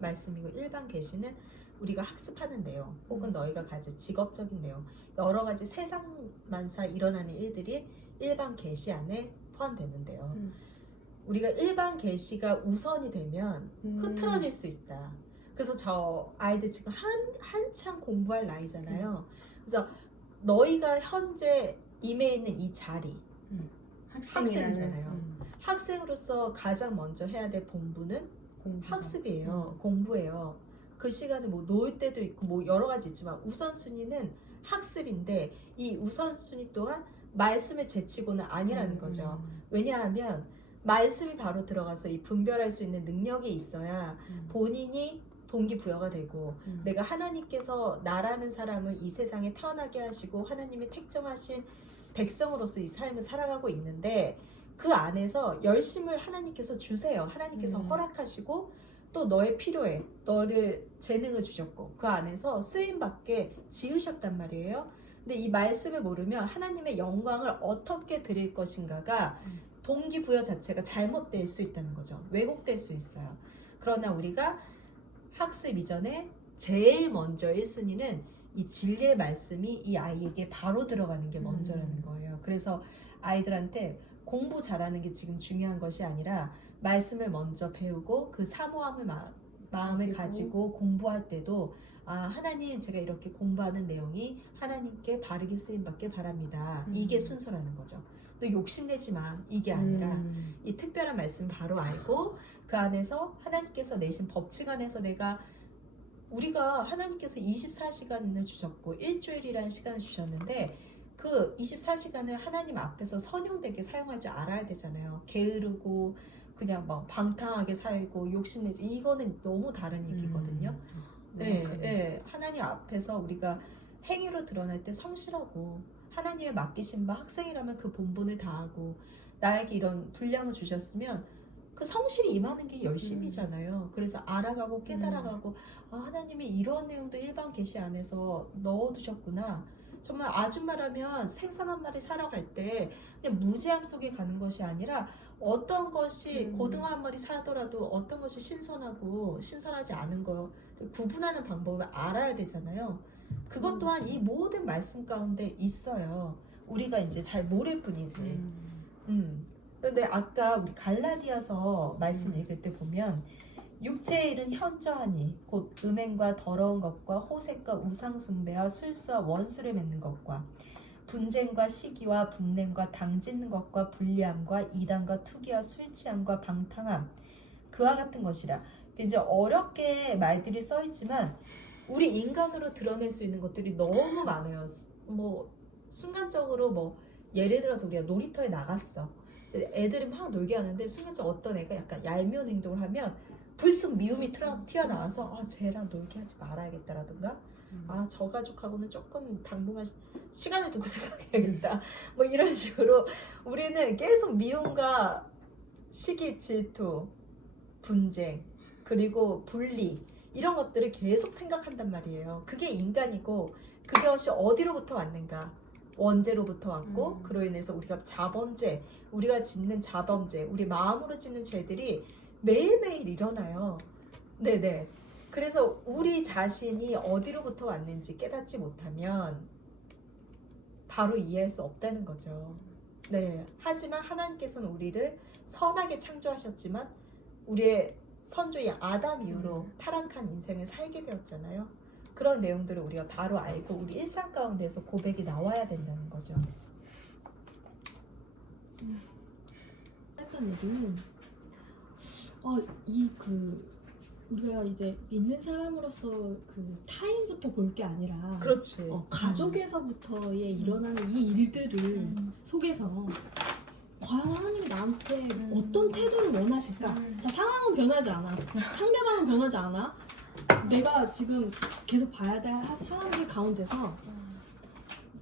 말씀이고 일반 계시는 우리가 학습하는 내용 혹은 너희가 가진 직업적인 내용 여러 가지 세상만사 일어나는 일들이 일반 계시 안에 포함되는데요. 우리가 일반 계시가 우선이 되면 흐트러질 수 있다. 그래서 저 아이들 지금 한창 공부할 나이잖아요. 그래서 너희가 현재 임해 있는 이 자리 학생이잖아요. 학생으로서 가장 먼저 해야 될 본분은 학습이에요. 공부예요. 그 시간에 뭐 놀 때도 있고 뭐 여러 가지 있지만 우선순위는 학습인데 이 우선순위 또한 말씀을 제치고는 아니라는 거죠. 왜냐하면 말씀이 바로 들어가서 이 분별할 수 있는 능력이 있어야 본인이 동기부여가 되고 내가 하나님께서 나라는 사람을 이 세상에 태어나게 하시고 하나님이 택정하신 백성으로서 이 삶을 살아가고 있는데 그 안에서 열심을 하나님께서 주세요. 하나님께서 허락하시고 또 너의 필요에 너를 재능을 주셨고 그 안에서 쓰임받게 지으셨단 말이에요. 근데 이 말씀을 모르면 하나님의 영광을 어떻게 드릴 것인가가 동기부여 자체가 잘못될 수 있다는 거죠. 왜곡될 수 있어요. 그러나 우리가 학습 이전에 제일 먼저 1순위는 이 진리의 말씀이 이 아이에게 바로 들어가는 게 먼저라는 거예요. 그래서 아이들한테 공부 잘하는 게 지금 중요한 것이 아니라 말씀을 먼저 배우고 그 사모함을 마음을 가지고 공부할 때도 아 하나님 제가 이렇게 공부하는 내용이 하나님께 바르게 쓰임받길 바랍니다. 이게 순서라는 거죠. 또 욕심내지 마 이게 아니라 이 특별한 말씀 바로 알고 그 안에서 하나님께서 내신 법칙 안에서 우리가 하나님께서 24시간을 주셨고 일주일이라는 시간을 주셨는데 그 24시간을 하나님 앞에서 선용되게 사용할 줄 알아야 되잖아요. 게으르고 그냥 막 방탕하게 살고 욕심내지 이거는 너무 다른 얘기거든요. 네, 하나님 앞에서 우리가 행위로 드러날 때 성실하고 하나님의 맡기신 바 학생이라면 그 본분을 다하고 나에게 이런 분량을 주셨으면 그 성실이 임하는 게 열심이잖아요. 그래서 알아가고 깨달아가고 아, 하나님이 이런 내용도 일반 계시 안에서 넣어두셨구나. 정말 아줌마라면 생선 한 마리 사러 갈 때 그냥 무제한 속에 가는 것이 아니라 어떤 것이 고등어 한 마리 사더라도 어떤 것이 신선하고 신선하지 않은 거 구분하는 방법을 알아야 되잖아요. 그것 또한 이 모든 말씀 가운데 있어요. 우리가 이제 잘 모를 뿐이지. 그런데 아까 우리 갈라디아서 말씀 읽을 때 보면 육체의 일은 현저하니 곧 음행과 더러운 것과 호색과 우상숭배와 술수와 원수를 맺는 것과 분쟁과 시기와 분냄과 당짓는 것과 불리함과 이단과 투기와 술취함과 방탕함 그와 같은 것이라. 이제 어렵게 말들이 써 있지만 우리 인간으로 드러낼 수 있는 것들이 너무 많아요. 뭐 순간적으로 뭐 예를 들어서 우리가 놀이터에 나갔어. 애들이 막 놀게 하는데 순간적으로 어떤 애가 약간 얄미운 행동을 하면 불쑥 미움이 튀어나와서 쟤랑 놀게 하지 말아야겠다라든가 저 가족하고는 조금 당분간 시간을 두고 생각해야겠다 뭐 이런 식으로 우리는 계속 미움과 시기, 질투, 분쟁 그리고 분리 이런 것들을 계속 생각한단 말이에요. 그게 인간이고 그것이 어디로부터 왔는가? 원죄로부터 왔고 그로 인해서 우리가 자범죄, 우리가 짓는 자범죄, 우리 마음으로 짓는 죄들이 매일매일 일어나요. 네네. 그래서 우리 자신이 어디로부터 왔는지 깨닫지 못하면 바로 이해할 수 없다는 거죠. 네. 하지만 하나님께서는 우리를 선하게 창조하셨지만 우리의 선조의 아담 이후로 타락한 인생을 살게 되었잖아요. 그런 내용들을 우리가 바로 알고 우리 일상 가운데서 고백이 나와야 된다는 거죠. 약간 얘기는 우리가 이제 믿는 사람으로서 그 타인부터 볼 게 아니라 그렇지. 가족에서부터의 일어나는 이 일들을 속에서 과연 하나님이 나한테 어떤 태도를 원하실까? 자, 상황은 변하지 않아. 상대방은 변하지 않아. 내가 지금 계속 봐야 될 사람들 가운데서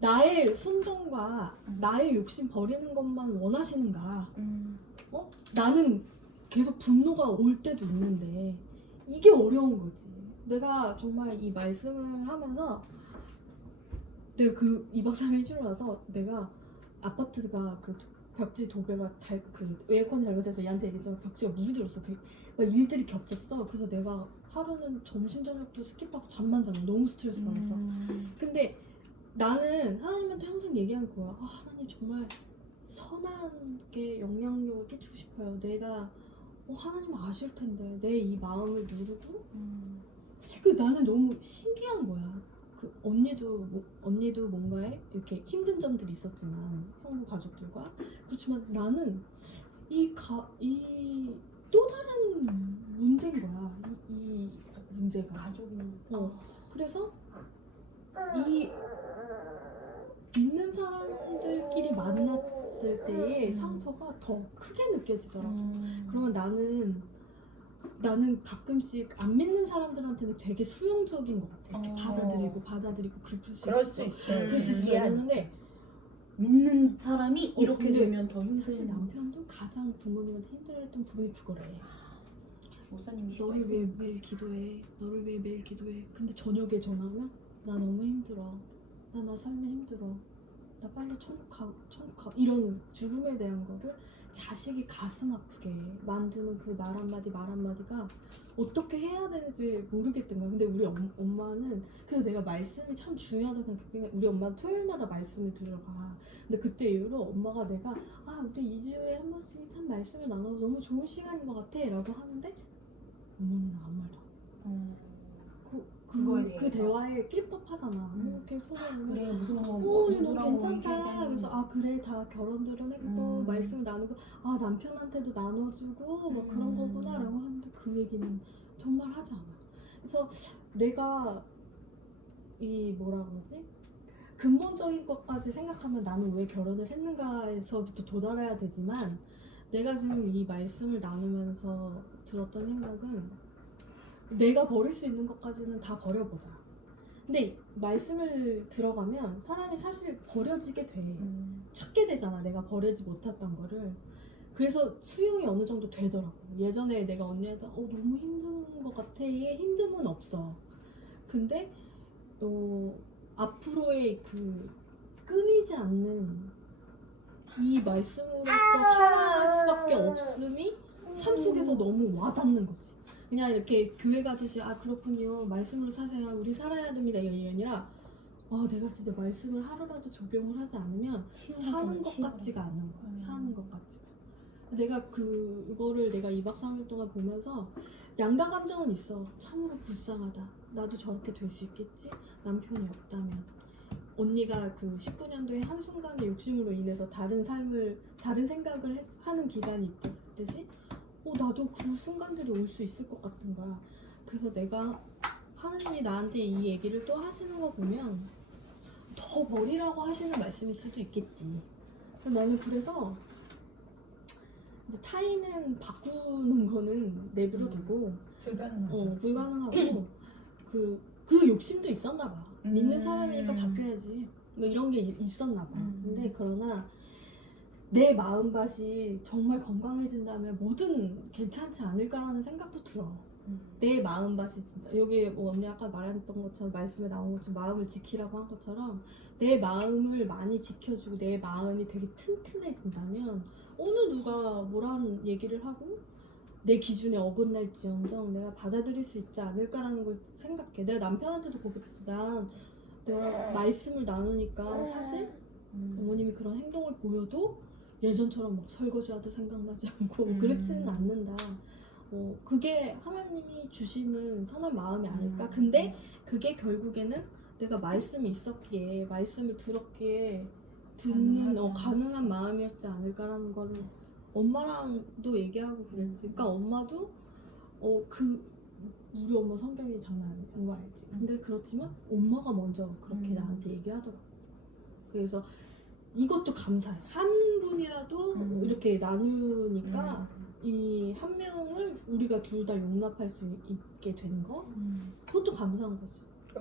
나의 순종과 나의 욕심 버리는 것만 원하시는가? 나는 계속 분노가 올 때도 있는데 이게 어려운 거지. 내가 정말 이 말씀을 하면서 내가 그 2박 3일 쉬러 와서 내가 아파트가 그 벽지 도배가 그 에어컨이 잘못돼서 얘한테 얘기했잖아. 벽지가 물이 들었어. 막 일들이 겹쳤어. 그래서 내가 하루는 점심 저녁도 스킵하고 잠만 자고 너무 스트레스 받았어. 근데 나는 하나님한테 항상 얘기하는 거야. 하나님 정말 선하게 영향력을 끼치고 싶어요. 내가 하나님 아실 텐데 내 이 마음을 누르고 그 나는 너무 신기한 거야. 그 언니도 뭔가에 이렇게 힘든 점들이 있었지만 형부 가족들과 그렇지만 나는 이 또 다른 문제인 거야. 이 문제가 가족은 그래서 이 믿는 사람들끼리 만났을 때의 상처가 더 크게 느껴지더라고. 그러면 나는 가끔씩 안 믿는 사람들한테는 되게 수용적인 것 같아. 이렇게 받아들이고 그럴 수 있어요. 그럴 수 있었는데 믿는 사람이 이렇게 근데 되면 더 사실 힘들어. 남편도 가장 부모님한테 힘들어했던 부분이 그거래. 목사님이 너를 위해 매일 기도해. 너를 위해 매일 기도해. 근데 저녁에 전화하면 나 너무 힘들어. 나 삶이 힘들어. 나 빨리 천국 가. 이런 죽음에 대한 거를 자식이 가슴 아프게 만드는 그 말 한마디가 어떻게 해야 되는지 모르겠던 거야. 근데 우리 엄마는 그래서 내가 말씀이 참 중요하다고 생각해. 우리 엄마는 토요일마다 말씀을 들어가. 근데 그때 이후로 엄마가 내가 우리 2주에 한 번씩 참 말씀을 나눠서 너무 좋은 시간인 것 같아 라고 하는데 어머니는 아무 말도 안 해. 그 대화에 낄법하잖아. 이렇게 서로 그래 무슨 너 괜찮다. 그래서 그래 다 결혼들은 했고 말씀 나누고 남편한테도 나눠주고 뭐 그런 거구나라고 하는데 그 얘기는 정말 하지 않아. 그래서 내가 이 뭐라 그러지? 근본적인 것까지 생각하면 나는 왜 결혼을 했는가에서부터 도달해야 되지만 내가 지금 이 말씀을 나누면서 들었던 생각은 내가 버릴 수 있는 것까지는 다 버려보자. 근데 말씀을 들어가면 사람이 사실 버려지게 돼. 찾게 되잖아. 내가 버리지 못했던 거를. 그래서 수용이 어느 정도 되더라고. 예전에 내가 언니한테 너무 힘든 것 같아. 얘 힘듦은 없어. 근데 앞으로의 그 끊이지 않는 이 말씀으로서 살아갈 수밖에 없음이 삶 속에서 너무 와닿는 거지. 그냥 이렇게 교회 가듯이 아 그렇군요 말씀으로 사세요 우리 살아야 됩니다 이게 아니라 내가 진짜 말씀을 하루라도 적용을 하지 않으면 사는 것 같지가 않은 거야. 사는 것 같지가. 내가 그거를 내가 2박 3일 동안 보면서 양가 감정은 있어. 참으로 불쌍하다. 나도 저렇게 될 수 있겠지? 남편이 없다면. 언니가 그 19년도에 한순간의 욕심으로 인해서 다른 생각을 하는 기간이 있듯이 나도 그 순간들이 올 수 있을 것 같은 거야. 그래서 내가 하나님이 나한테 이 얘기를 또 하시는 거 보면 더 버리라고 하시는 말씀일 수도 있겠지. 나는 그래서 이제 타인은 바꾸는 거는 내버려두고 불가능하죠. 불가능하고 그 욕심도 있었나 봐. 믿는 사람이니까 바뀌어야지. 뭐 이런 게 있었나 봐. 근데 그러나 내 마음밭이 정말 건강해진다면 뭐든 괜찮지 않을까라는 생각도 들어. 내 마음밭이 진짜 여기 뭐 언니 아까 말했던 것처럼 말씀에 나온 것처럼 마음을 지키라고 한 것처럼 내 마음을 많이 지켜주고 내 마음이 되게 튼튼해진다면 어느 누가 뭐라는 얘기를 하고 내 기준에 어긋날지언정 내가 받아들일 수 있지 않을까라는 걸 생각해. 내가 남편한테도 고백했어. 내가 말씀을 나누니까 사실 어머님이 그런 행동을 보여도 예전처럼 막 설거지하도 생각나지 않고 그렇지는 않는다. 그게 하나님이 주시는 선한 마음이 아닐까. 근데 그게 결국에는 내가 말씀이 있었기에 말씀을 들었기에 듣는 가능한 마음이었지 않을까라는 거를 엄마랑도 얘기하고 그랬지. 그러니까 엄마도 우리 엄마 성격이 장난 아닌 거 알지. 근데 그렇지만 엄마가 먼저 그렇게 나한테 얘기하더라고. 그래서 이것도 감사해. 한 분이라도 이렇게 나누니까 이 한 명을 우리가 둘 다 용납할 수 있게 되는 거 그것도 감사한 거지.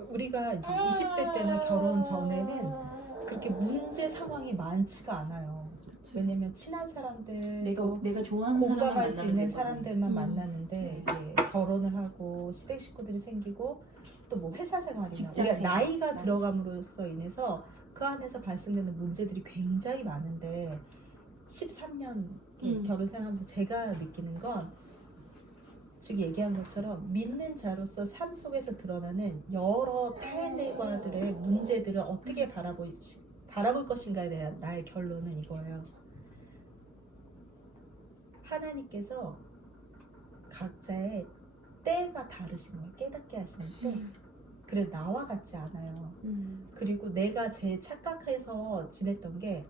우리가 이제 20대 때나 결혼 전에는 그렇게 문제 상황이 많지가 않아요. 왜냐면 친한 사람들 내가 좋아하는 공감할 수 있는 되거든. 사람들만 만나는데 이게 결혼을 하고 시댁 식구들이 생기고 또 뭐 회사 생활이나 직장 우리가 생활. 나이가 맞아. 들어감으로써 인해서 그 안에서 발생되는 문제들이 굉장히 많은데 13년 결혼 생활하면서 제가 느끼는 건 지금 얘기한 것처럼 믿는 자로서 삶 속에서 드러나는 여러 타인들과들의 문제들을 어떻게 바라볼 것인가에 대한 나의 결론은 이거예요. 하나님께서 각자의 때가 다르신 거예요. 깨닫게 하시는 때. 그래 나와 같지 않아요. 그리고 내가 제일 착각해서 지냈던 게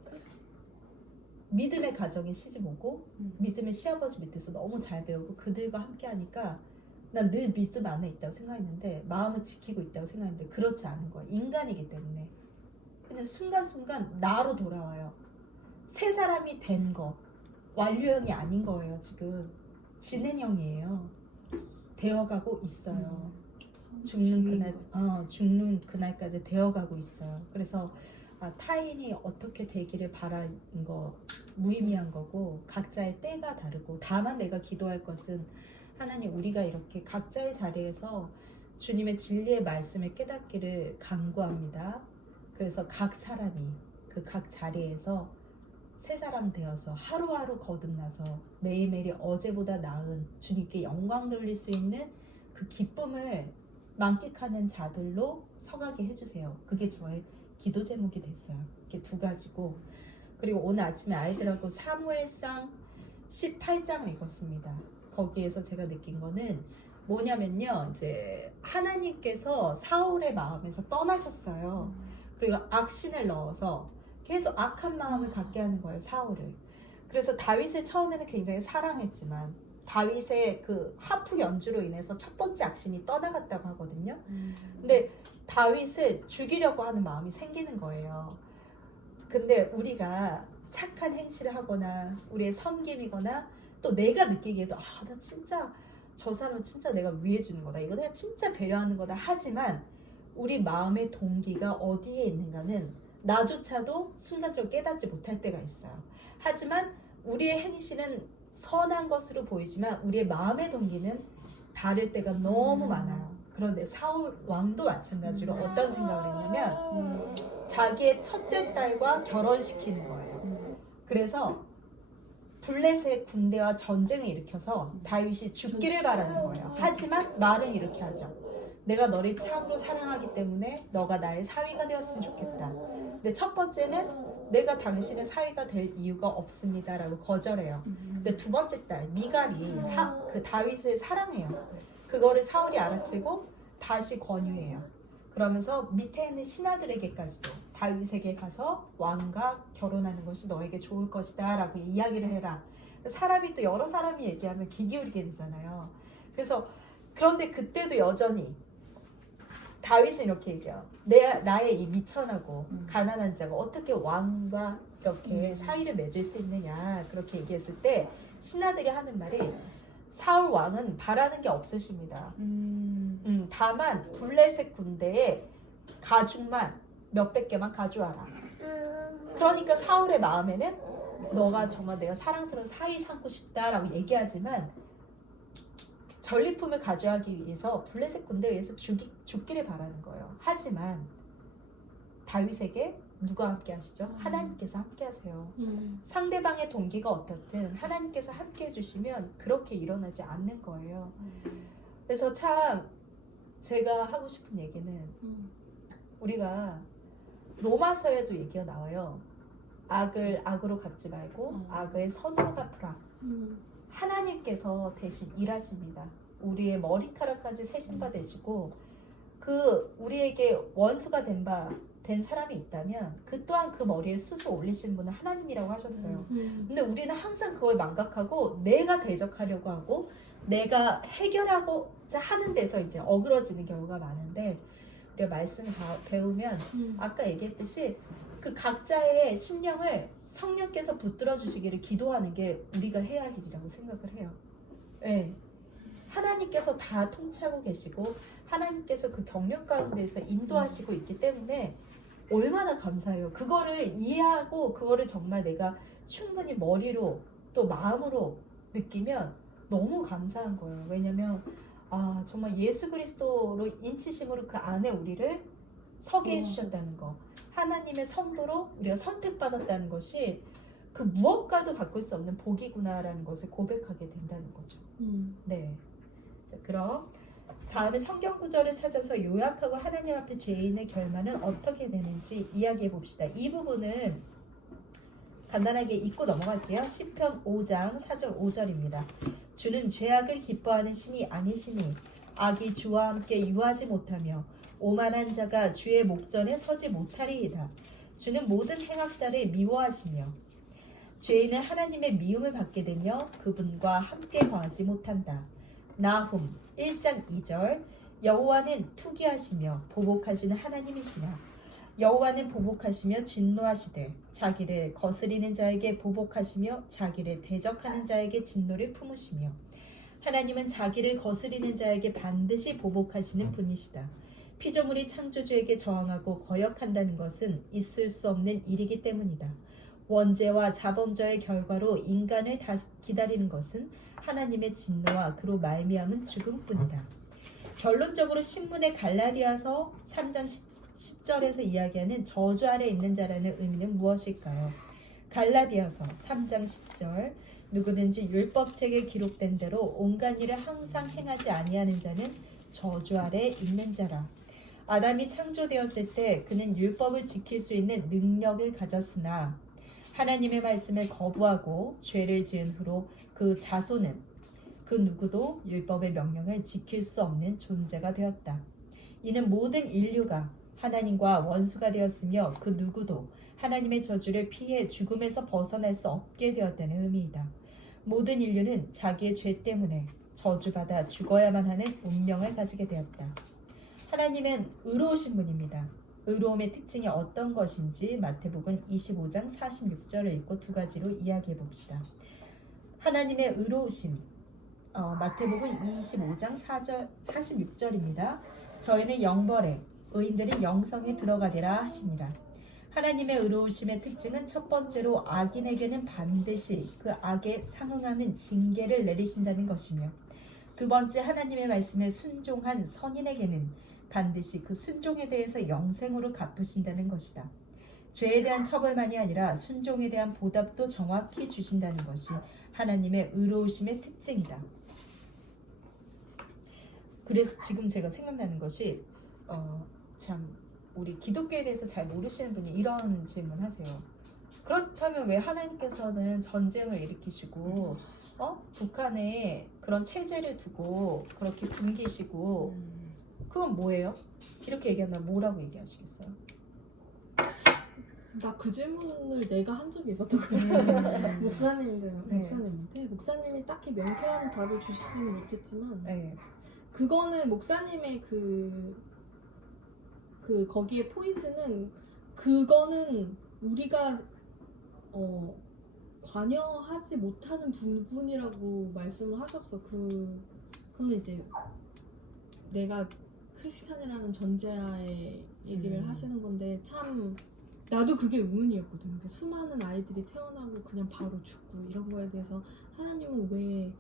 믿음의 가정에 시집 오고 믿음의 시아버지 밑에서 너무 잘 배우고 그들과 함께 하니까 난 늘 믿음 안에 있다고 생각했는데 마음을 지키고 있다고 생각했는데 그렇지 않은 거예요. 인간이기 때문에 그냥 순간순간 나로 돌아와요. 새 사람이 된 거 완료형이 아닌 거예요. 지금 진행형이에요. 되어가고 있어요. 죽는 그날까지 되어가고 있어요. 그래서 타인이 어떻게 되기를 바라는 거 무의미한 거고 각자의 때가 다르고 다만 내가 기도할 것은 하나님 우리가 이렇게 각자의 자리에서 주님의 진리의 말씀을 깨닫기를 간구합니다. 그래서 각 사람이 그 각 자리에서 새 사람 되어서 하루하루 거듭나서 매일매일이 어제보다 나은 주님께 영광 돌릴 수 있는 그 기쁨을 만끽하는 자들로 서가게 해주세요. 그게 저의 기도 제목이 됐어요. 이렇게 두 가지고 그리고 오늘 아침에 아이들하고 사무엘상 18장을 읽었습니다. 거기에서 제가 느낀 거는 뭐냐면요. 이제 하나님께서 사울의 마음에서 떠나셨어요. 그리고 악신을 넣어서 계속 악한 마음을 갖게 하는 거예요. 사울을. 그래서 다윗을 처음에는 굉장히 사랑했지만 다윗의 그 하프 연주로 인해서 첫 번째 악신이 떠나갔다고 하거든요. 근데 다윗을 죽이려고 하는 마음이 생기는 거예요. 근데 우리가 착한 행실을 하거나 우리의 섬김이거나 또 내가 느끼기에도 나 진짜 저 사람 진짜 내가 위해 주는 거다. 이거 내가 진짜 배려하는 거다. 하지만 우리 마음의 동기가 어디에 있는가는 나조차도 순간적으로 깨닫지 못할 때가 있어요. 하지만 우리의 행실은 선한 것으로 보이지만 우리의 마음의 동기는 다를 때가 너무 많아요. 그런데 사울 왕도 마찬가지로 어떤 생각을 했냐면 자기의 첫째 딸과 결혼시키는 거예요. 그래서 블레셋 군대와 전쟁을 일으켜서 다윗이 죽기를 바라는 거예요. 하지만 말은 이렇게 하죠. 내가 너를 참으로 사랑하기 때문에 너가 나의 사위가 되었으면 좋겠다. 근데 첫 번째는 내가 당신의 사위가 될 이유가 없습니다 라고 거절해요. 근데 두 번째 딸 미갈이 그 다윗을 사랑해요. 그거를 사울이 알아채고 다시 권유해요. 그러면서 밑에 있는 신하들에게까지도 다윗에게 가서 왕과 결혼하는 것이 너에게 좋을 것이다 라고 이야기를 해라. 사람이 또 여러 사람이 얘기하면 귀 기울이게 되잖아요. 그래서 그런데 그때도 여전히 다윗은 이렇게 얘기해요. 나의 이 미천하고 가난한 자가 어떻게 왕과 이렇게 사이를 맺을 수 있느냐 그렇게 얘기했을 때 신하들이 하는 말이 사울 왕은 바라는 게 없으십니다. 다만 블레셋 군대에 가죽만 몇백 개만 가져와라. 그러니까 사울의 마음에는 너가 정말 내가 사랑스러운 사위 삼고 싶다라고 얘기하지만 전리품을 가져가기 위해서 블레셋 군대에 의해서 죽기를 바라는 거예요. 하지만 다윗에게 누가 함께 하시죠? 하나님께서 함께 하세요. 상대방의 동기가 어떻든 하나님께서 함께 해주시면 그렇게 일어나지 않는 거예요. 그래서 참 제가 하고 싶은 얘기는 우리가 로마서에도 얘기가 나와요. 악을 악으로 갚지 말고 악을 선으로 갚으라. 하나님께서 대신 일하십니다. 우리의 머리카락까지 세신 바 되시고 그 우리에게 원수가 된 사람이 있다면 그 또한 그 머리에 숯을 올리시는 분은 하나님이라고 하셨어요. 근데 우리는 항상 그걸 망각하고 내가 대적하려고 하고 내가 해결하고자 하는 데서 이제 어그러지는 경우가 많은데 우리가 말씀 다 배우면 아까 얘기했듯이 그 각자의 심령을 성령께서 붙들어 주시기를 기도하는 게 우리가 해야 할 일이라고 생각을 해요. 네. 하나님께서 다 통치하고 계시고 하나님께서 그 경륜 가운데서 인도하시고 있기 때문에 얼마나 감사해요. 그거를 이해하고 그거를 정말 내가 충분히 머리로 또 마음으로 느끼면 너무 감사한 거예요. 왜냐면 정말 예수 그리스도로 인치심으로 그 안에 우리를 서게 해주셨다는 거, 하나님의 성도로 우리가 선택받았다는 것이 그 무엇과도 바꿀 수 없는 복이구나라는 것을 고백하게 된다는 거죠. 네. 자, 그럼 다음에 성경 구절을 찾아서 요약하고 하나님 앞에 죄인의 결말은 어떻게 되는지 이야기해 봅시다. 이 부분은 간단하게 읽고 넘어갈게요. 시편 5장 4절 5절입니다. 주는 죄악을 기뻐하는 신이 아니시니 악이 주와 함께 유하지 못하며 오만한 자가 주의 목전에 서지 못하리이다. 주는 모든 행악자를 미워하시며 죄인은 하나님의 미움을 받게 되며 그분과 함께 거하지 못한다. 나훔 1장 2절 여호와는 투기하시며 보복하시는 하나님이시라. 여호와는 보복하시며 진노하시되 자기를 거스리는 자에게 보복하시며 자기를 대적하는 자에게 진노를 품으시며 하나님은 자기를 거스리는 자에게 반드시 보복하시는 분이시다. 피조물이 창조주에게 저항하고 거역한다는 것은 있을 수 없는 일이기 때문이다. 원죄와 자범죄의 결과로 인간을 기다리는 것은 하나님의 진노와 그로 말미암은 죽음뿐이다. 결론적으로 신문의 갈라디아서 3장 10절에서 이야기하는 저주 아래 있는 자라는 의미는 무엇일까요? 갈라디아서 3장 10절 누구든지 율법책에 기록된 대로 온갖 일을 항상 행하지 아니하는 자는 저주 아래 있는 자라. 아담이 창조되었을 때 그는 율법을 지킬 수 있는 능력을 가졌으나 하나님의 말씀을 거부하고 죄를 지은 후로 그 자손은 그 누구도 율법의 명령을 지킬 수 없는 존재가 되었다. 이는 모든 인류가 하나님과 원수가 되었으며 그 누구도 하나님의 저주를 피해 죽음에서 벗어날 수 없게 되었다는 의미이다. 모든 인류는 자기의 죄 때문에 저주받아 죽어야만 하는 운명을 가지게 되었다. 하나님은 의로우신 분입니다. 의로움의 특징이 어떤 것인지 마태복음 25장 46절을 읽고 두 가지로 이야기해 봅시다. 하나님의 의로우심, 마태복음 25장 46절입니다. 저희는 영벌에 의인들이 영성에 들어가리라 하시니라. 하나님의 의로우심의 특징은 첫 번째로 악인에게는 반드시 그 악에 상응하는 징계를 내리신다는 것이며 두 번째, 하나님의 말씀에 순종한 선인에게는 반드시 그 순종에 대해서 영생으로 갚으신다는 것이다. 죄에 대한 처벌만이 아니라 순종에 대한 보답도 정확히 주신다는 것이 하나님의 의로우심의 특징이다. 그래서 지금 제가 생각나는 것이 참 우리 기독교에 대해서 잘 모르시는 분이 이런 질문 하세요. 그렇다면 왜 하나님께서는 전쟁을 일으키시고 북한에 그런 체제를 두고 그렇게 굶기시고 그건 뭐예요? 이렇게 얘기하면 뭐라고 얘기하시겠어요? 나 그 질문을 내가 한 적이 있었던 거야. 네. 목사님이 딱히 명쾌한 답을 주시지는 못했지만 네. 그거는 목사님의 거기에 포인트는 그거는 우리가 관여하지 못하는 부분이라고 말씀을 하셨어. 그거는 이제 내가 크리스찬이라는 전제하에 얘기를 하시는 건데 참 나도 그게 의문이었거든. 그러니까 수많은 아이들이 태어나고 그냥 바로 죽고 이런 거에 대해서 하나님은 왜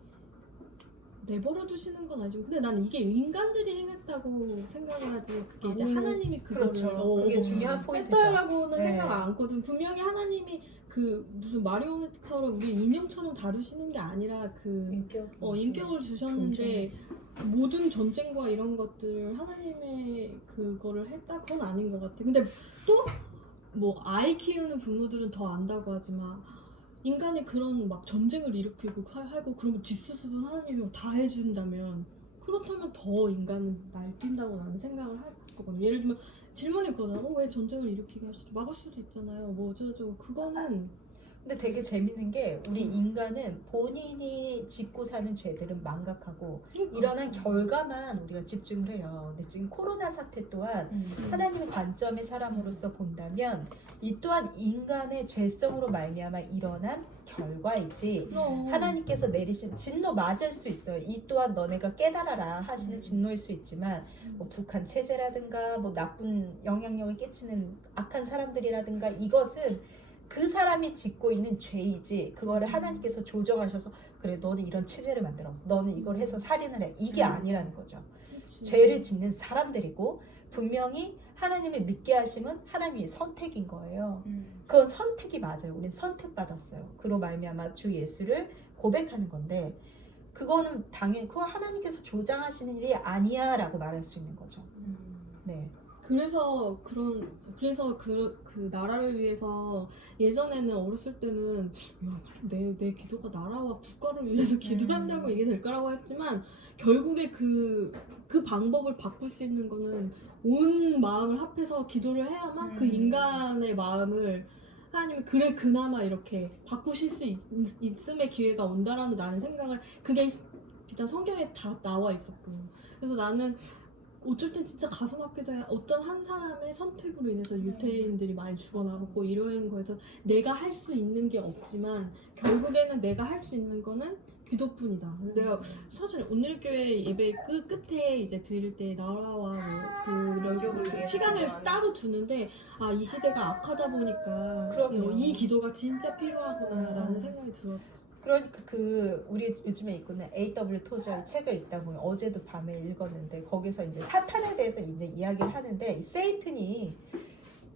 내버려 두시는 건 아니지만 근데 나는 이게 인간들이 행했다고 생각을 하지 그게 이제 하나님이 그거를 그렇죠. 그게 중요한 포인트죠. 했다라고는 네. 생각 안 하거든. 분명히 하나님이 그 무슨 마리오네트처럼 우리 인형처럼 다루시는 게 아니라 인격을 주셨는데 모든 전쟁과 이런 것들 하나님의 그거를 했다 그건 아닌 것 같아. 근데 또 뭐 아이 키우는 부모들은 더 안다고 하지만 인간이 그런 막 전쟁을 일으키고 하고 그러면 뒷수습은 하나님이 다 해준다면 그렇다면 더 인간은 날뛴다고 나는 생각을 할 거거든요. 예를 들면 질문이 그거잖아. 왜 전쟁을 일으키게 하시죠? 막을 수도 있잖아요. 뭐 어쩌고 그거는 근데 되게 재밌는 게 우리 인간은 본인이 짓고 사는 죄들은 망각하고 일어난 결과만 우리가 집중을 해요. 근데 지금 코로나 사태 또한 하나님의 관점의 사람으로서 본다면 이 또한 인간의 죄성으로 말미암아 일어난 결과이지 하나님께서 내리신 진노 맞을 수 있어요. 이 또한 너네가 깨달아라 하시는 진노일 수 있지만 뭐 북한 체제라든가 뭐 나쁜 영향력을 끼치는 악한 사람들이라든가 이것은 그 사람이 짓고 있는 죄이지 그거를 하나님께서 조정하셔서 그래 너는 이런 체제를 만들어 너는 이걸 해서 살인을 해 이게 아니라는 거죠. 죄를 짓는 사람들이고 분명히 하나님의 믿게 하심은 하나님의 선택인 거예요. 그건 선택이 맞아요. 우리는 선택받았어요. 그로 말미암아 주 예수를 고백하는 건데 그거는 당연히 그거 하나님께서 조장하시는 일이 아니야 라고 말할 수 있는 거죠. 네. 그래서 그 나라를 위해서 예전에는 어렸을 때는 내 기도가 나라와 국가를 위해서 기도한다고 이게 될 거라고 했지만 결국에 그 방법을 바꿀 수 있는 거는 온 마음을 합해서 기도를 해야만 그 인간의 마음을 하나님이 그래 그나마 이렇게 바꾸실 수 있음의 기회가 온다라는 나는 생각을 그게 일단 성경에 다 나와 있었고 그래서 나는 어쩔 땐 진짜 가슴 아프기도 해. 어떤 한 사람의 선택으로 인해서 유태인들이 많이 죽어나갔고 이런 거에서 내가 할 수 있는 게 없지만 결국에는 내가 할 수 있는 거는 기도뿐이다. 내가 사실 오늘 교회 예배 끝에 이제 드릴 때 나라와 그 시간을 따로 두는데 이 시대가 악하다 보니까 이 기도가 진짜 필요하구나라는 생각이 들었어. 그러니까 우리 요즘에 읽고는 A.W. 토저의 책을 읽다 보면 어제도 밤에 읽었는데 거기서 이제 사탄에 대해서 이제 이야기를 하는데 세이튼이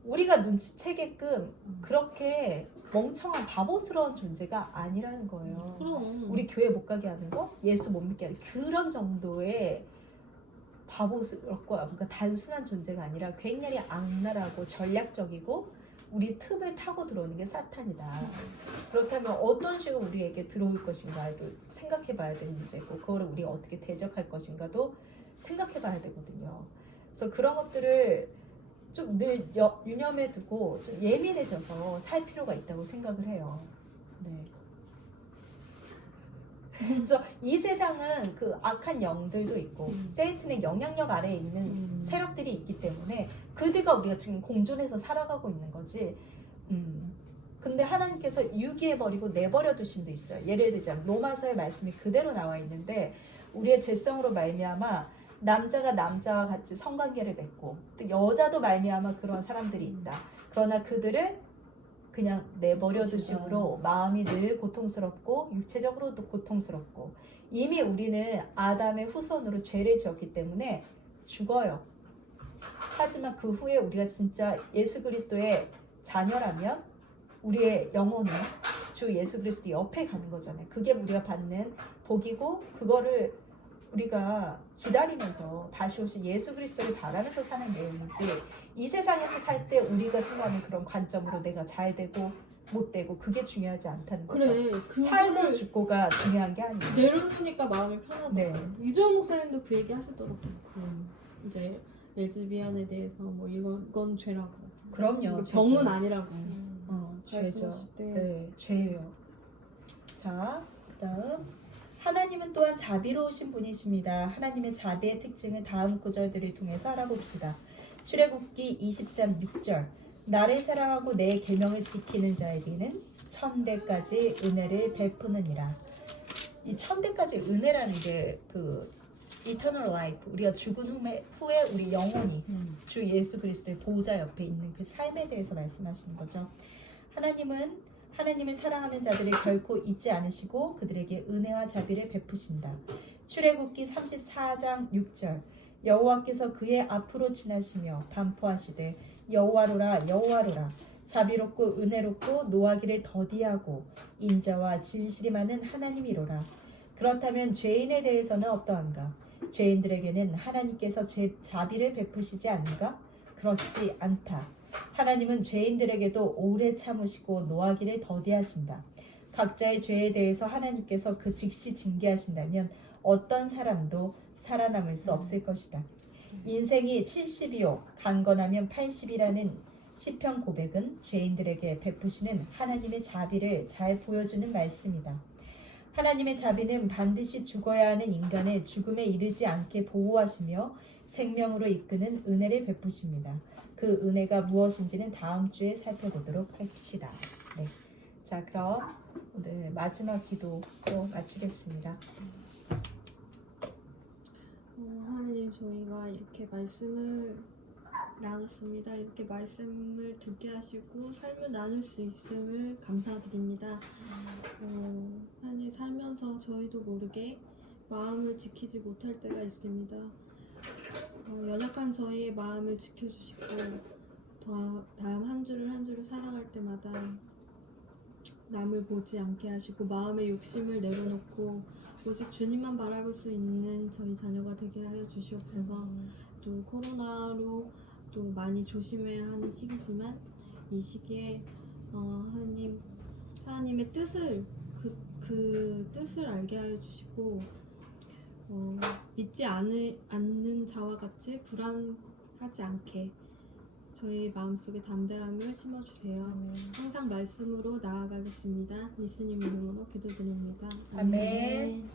우리가 눈치채게끔 그렇게 멍청한 바보스러운 존재가 아니라는 거예요. 그럼. 우리 교회 못 가게 하는 거, 예수 못 믿게 하는 그런 정도의 바보스럽고 그러니까 단순한 존재가 아니라 굉장히 악랄하고 전략적이고 우리 틈을 타고 들어오는 게 사탄이다. 그렇다면 어떤 식으로 우리에게 들어올 것인가도 생각해 봐야 되는 문제고 그거를 우리가 어떻게 대적할 것인가도 생각해 봐야 되거든요. 그래서 그런 것들을 좀 늘 유념해 두고 좀 예민해져서 살 필요가 있다고 생각을 해요. 네. 그래서 이 세상은 그 악한 영들도 있고 세이튼의 영향력 아래에 있는 세력들이 있기 때문에 그들과 우리가 지금 공존해서 살아가고 있는 거지. 근데 하나님께서 유기해버리고 내버려 두신 데 있어요. 예를 들자면 로마서의 말씀이 그대로 나와 있는데 우리의 죄성으로 말미암아 남자가 남자와 같이 성관계를 맺고 또 여자도 말미암아 그런 사람들이 있다. 그러나 그들을 그냥 내버려 두심으로 마음이 늘 고통스럽고 육체적으로도 고통스럽고 이미 우리는 아담의 후손으로 죄를 지었기 때문에 죽어요. 하지만 그 후에 우리가 진짜 예수 그리스도의 자녀라면 우리의 영혼은 주 예수 그리스도 옆에 가는 거잖아요. 그게 우리가 받는 복이고 그거를 우리가 기다리면서 다시 오신 예수 그리스도를 바라면서 사는 내용이지 이 세상에서 살 때 우리가 생각하는 그런 관점으로 내가 잘 되고 못 되고 그게 중요하지 않다는 거죠. 그래 살고 그거를 죽고가 중요한 게 아니에요. 내려놓으니까 마음이 편하다. 네. 이주영 목사님도 그 얘기 하시더라고요. 그 이제 레즈비언에 대해서 뭐 이건 죄라고. 그럼요. 이게 병은 죄죠. 아니라고. 죄죠. 말씀하실 때. 네, 죄예요. 자, 그다음 하나님은 또한 자비로우신 분이십니다. 하나님의 자비의 특징을 다음 구절들을 통해서 알아봅시다. 출애굽기 20장 6절 나를 사랑하고 내 계명을 지키는 자에게는 천대까지 은혜를 베푸느니라. 이 천대까지 은혜라는 게 그 eternal life 우리가 죽은 후에 우리 영혼이 주 예수 그리스도의 보호자 옆에 있는 그 삶에 대해서 말씀하시는 거죠. 하나님은 하나님을 사랑하는 자들을 결코 잊지 않으시고 그들에게 은혜와 자비를 베푸신다. 출애굽기 34장 6절 여호와께서 그의 앞으로 지나시며 반포하시되 여호와로라 여호와로라 자비롭고 은혜롭고 노하기를 더디하고 인자와 진실이 많은 하나님이로라. 그렇다면 죄인에 대해서는 어떠한가? 죄인들에게는 하나님께서 자비를 베푸시지 않는가? 그렇지 않다. 하나님은 죄인들에게도 오래 참으시고 노하기를 더디하신다. 각자의 죄에 대해서 하나님께서 그 즉시 징계하신다면 어떤 사람도 살아남을 수 없을 것이다. 인생이 70이요 강건하면 80이라는 시편 고백은 죄인들에게 베푸시는 하나님의 자비를 잘 보여주는 말씀이다. 하나님의 자비는 반드시 죽어야 하는 인간을 죽음에 이르지 않게 보호하시며 생명으로 이끄는 은혜를 베푸십니다. 그 은혜가 무엇인지는 다음 주에 살펴보도록 합시다. 네. 자, 그럼 오늘 마지막 기도로 마치겠습니다. 하나님 저희가 이렇게 말씀을 나눴습니다. 이렇게 말씀을 듣게 하시고 삶을 나눌 수 있음을 감사드립니다. 하나님 살면서 저희도 모르게 마음을 지키지 못할 때가 있습니다. 연약한 저희의 마음을 지켜주시고 다음 한 주를 한 주를 살아갈 때마다 남을 보지 않게 하시고 마음의 욕심을 내려놓고 오직 주님만 바라볼 수 있는 저희 자녀가 되게 하여 주시옵소서. 또 코로나로 또 많이 조심해야 하는 시기지만 이 시기에 하나님의 뜻을 그 뜻을 알게 하여 주시고 믿지 않는 자와 같이 불안하지 않게 저희 마음속에 담대함을 심어주세요. 항상 말씀으로 나아가겠습니다. 예수님 이름으로 기도드립니다. 아멘.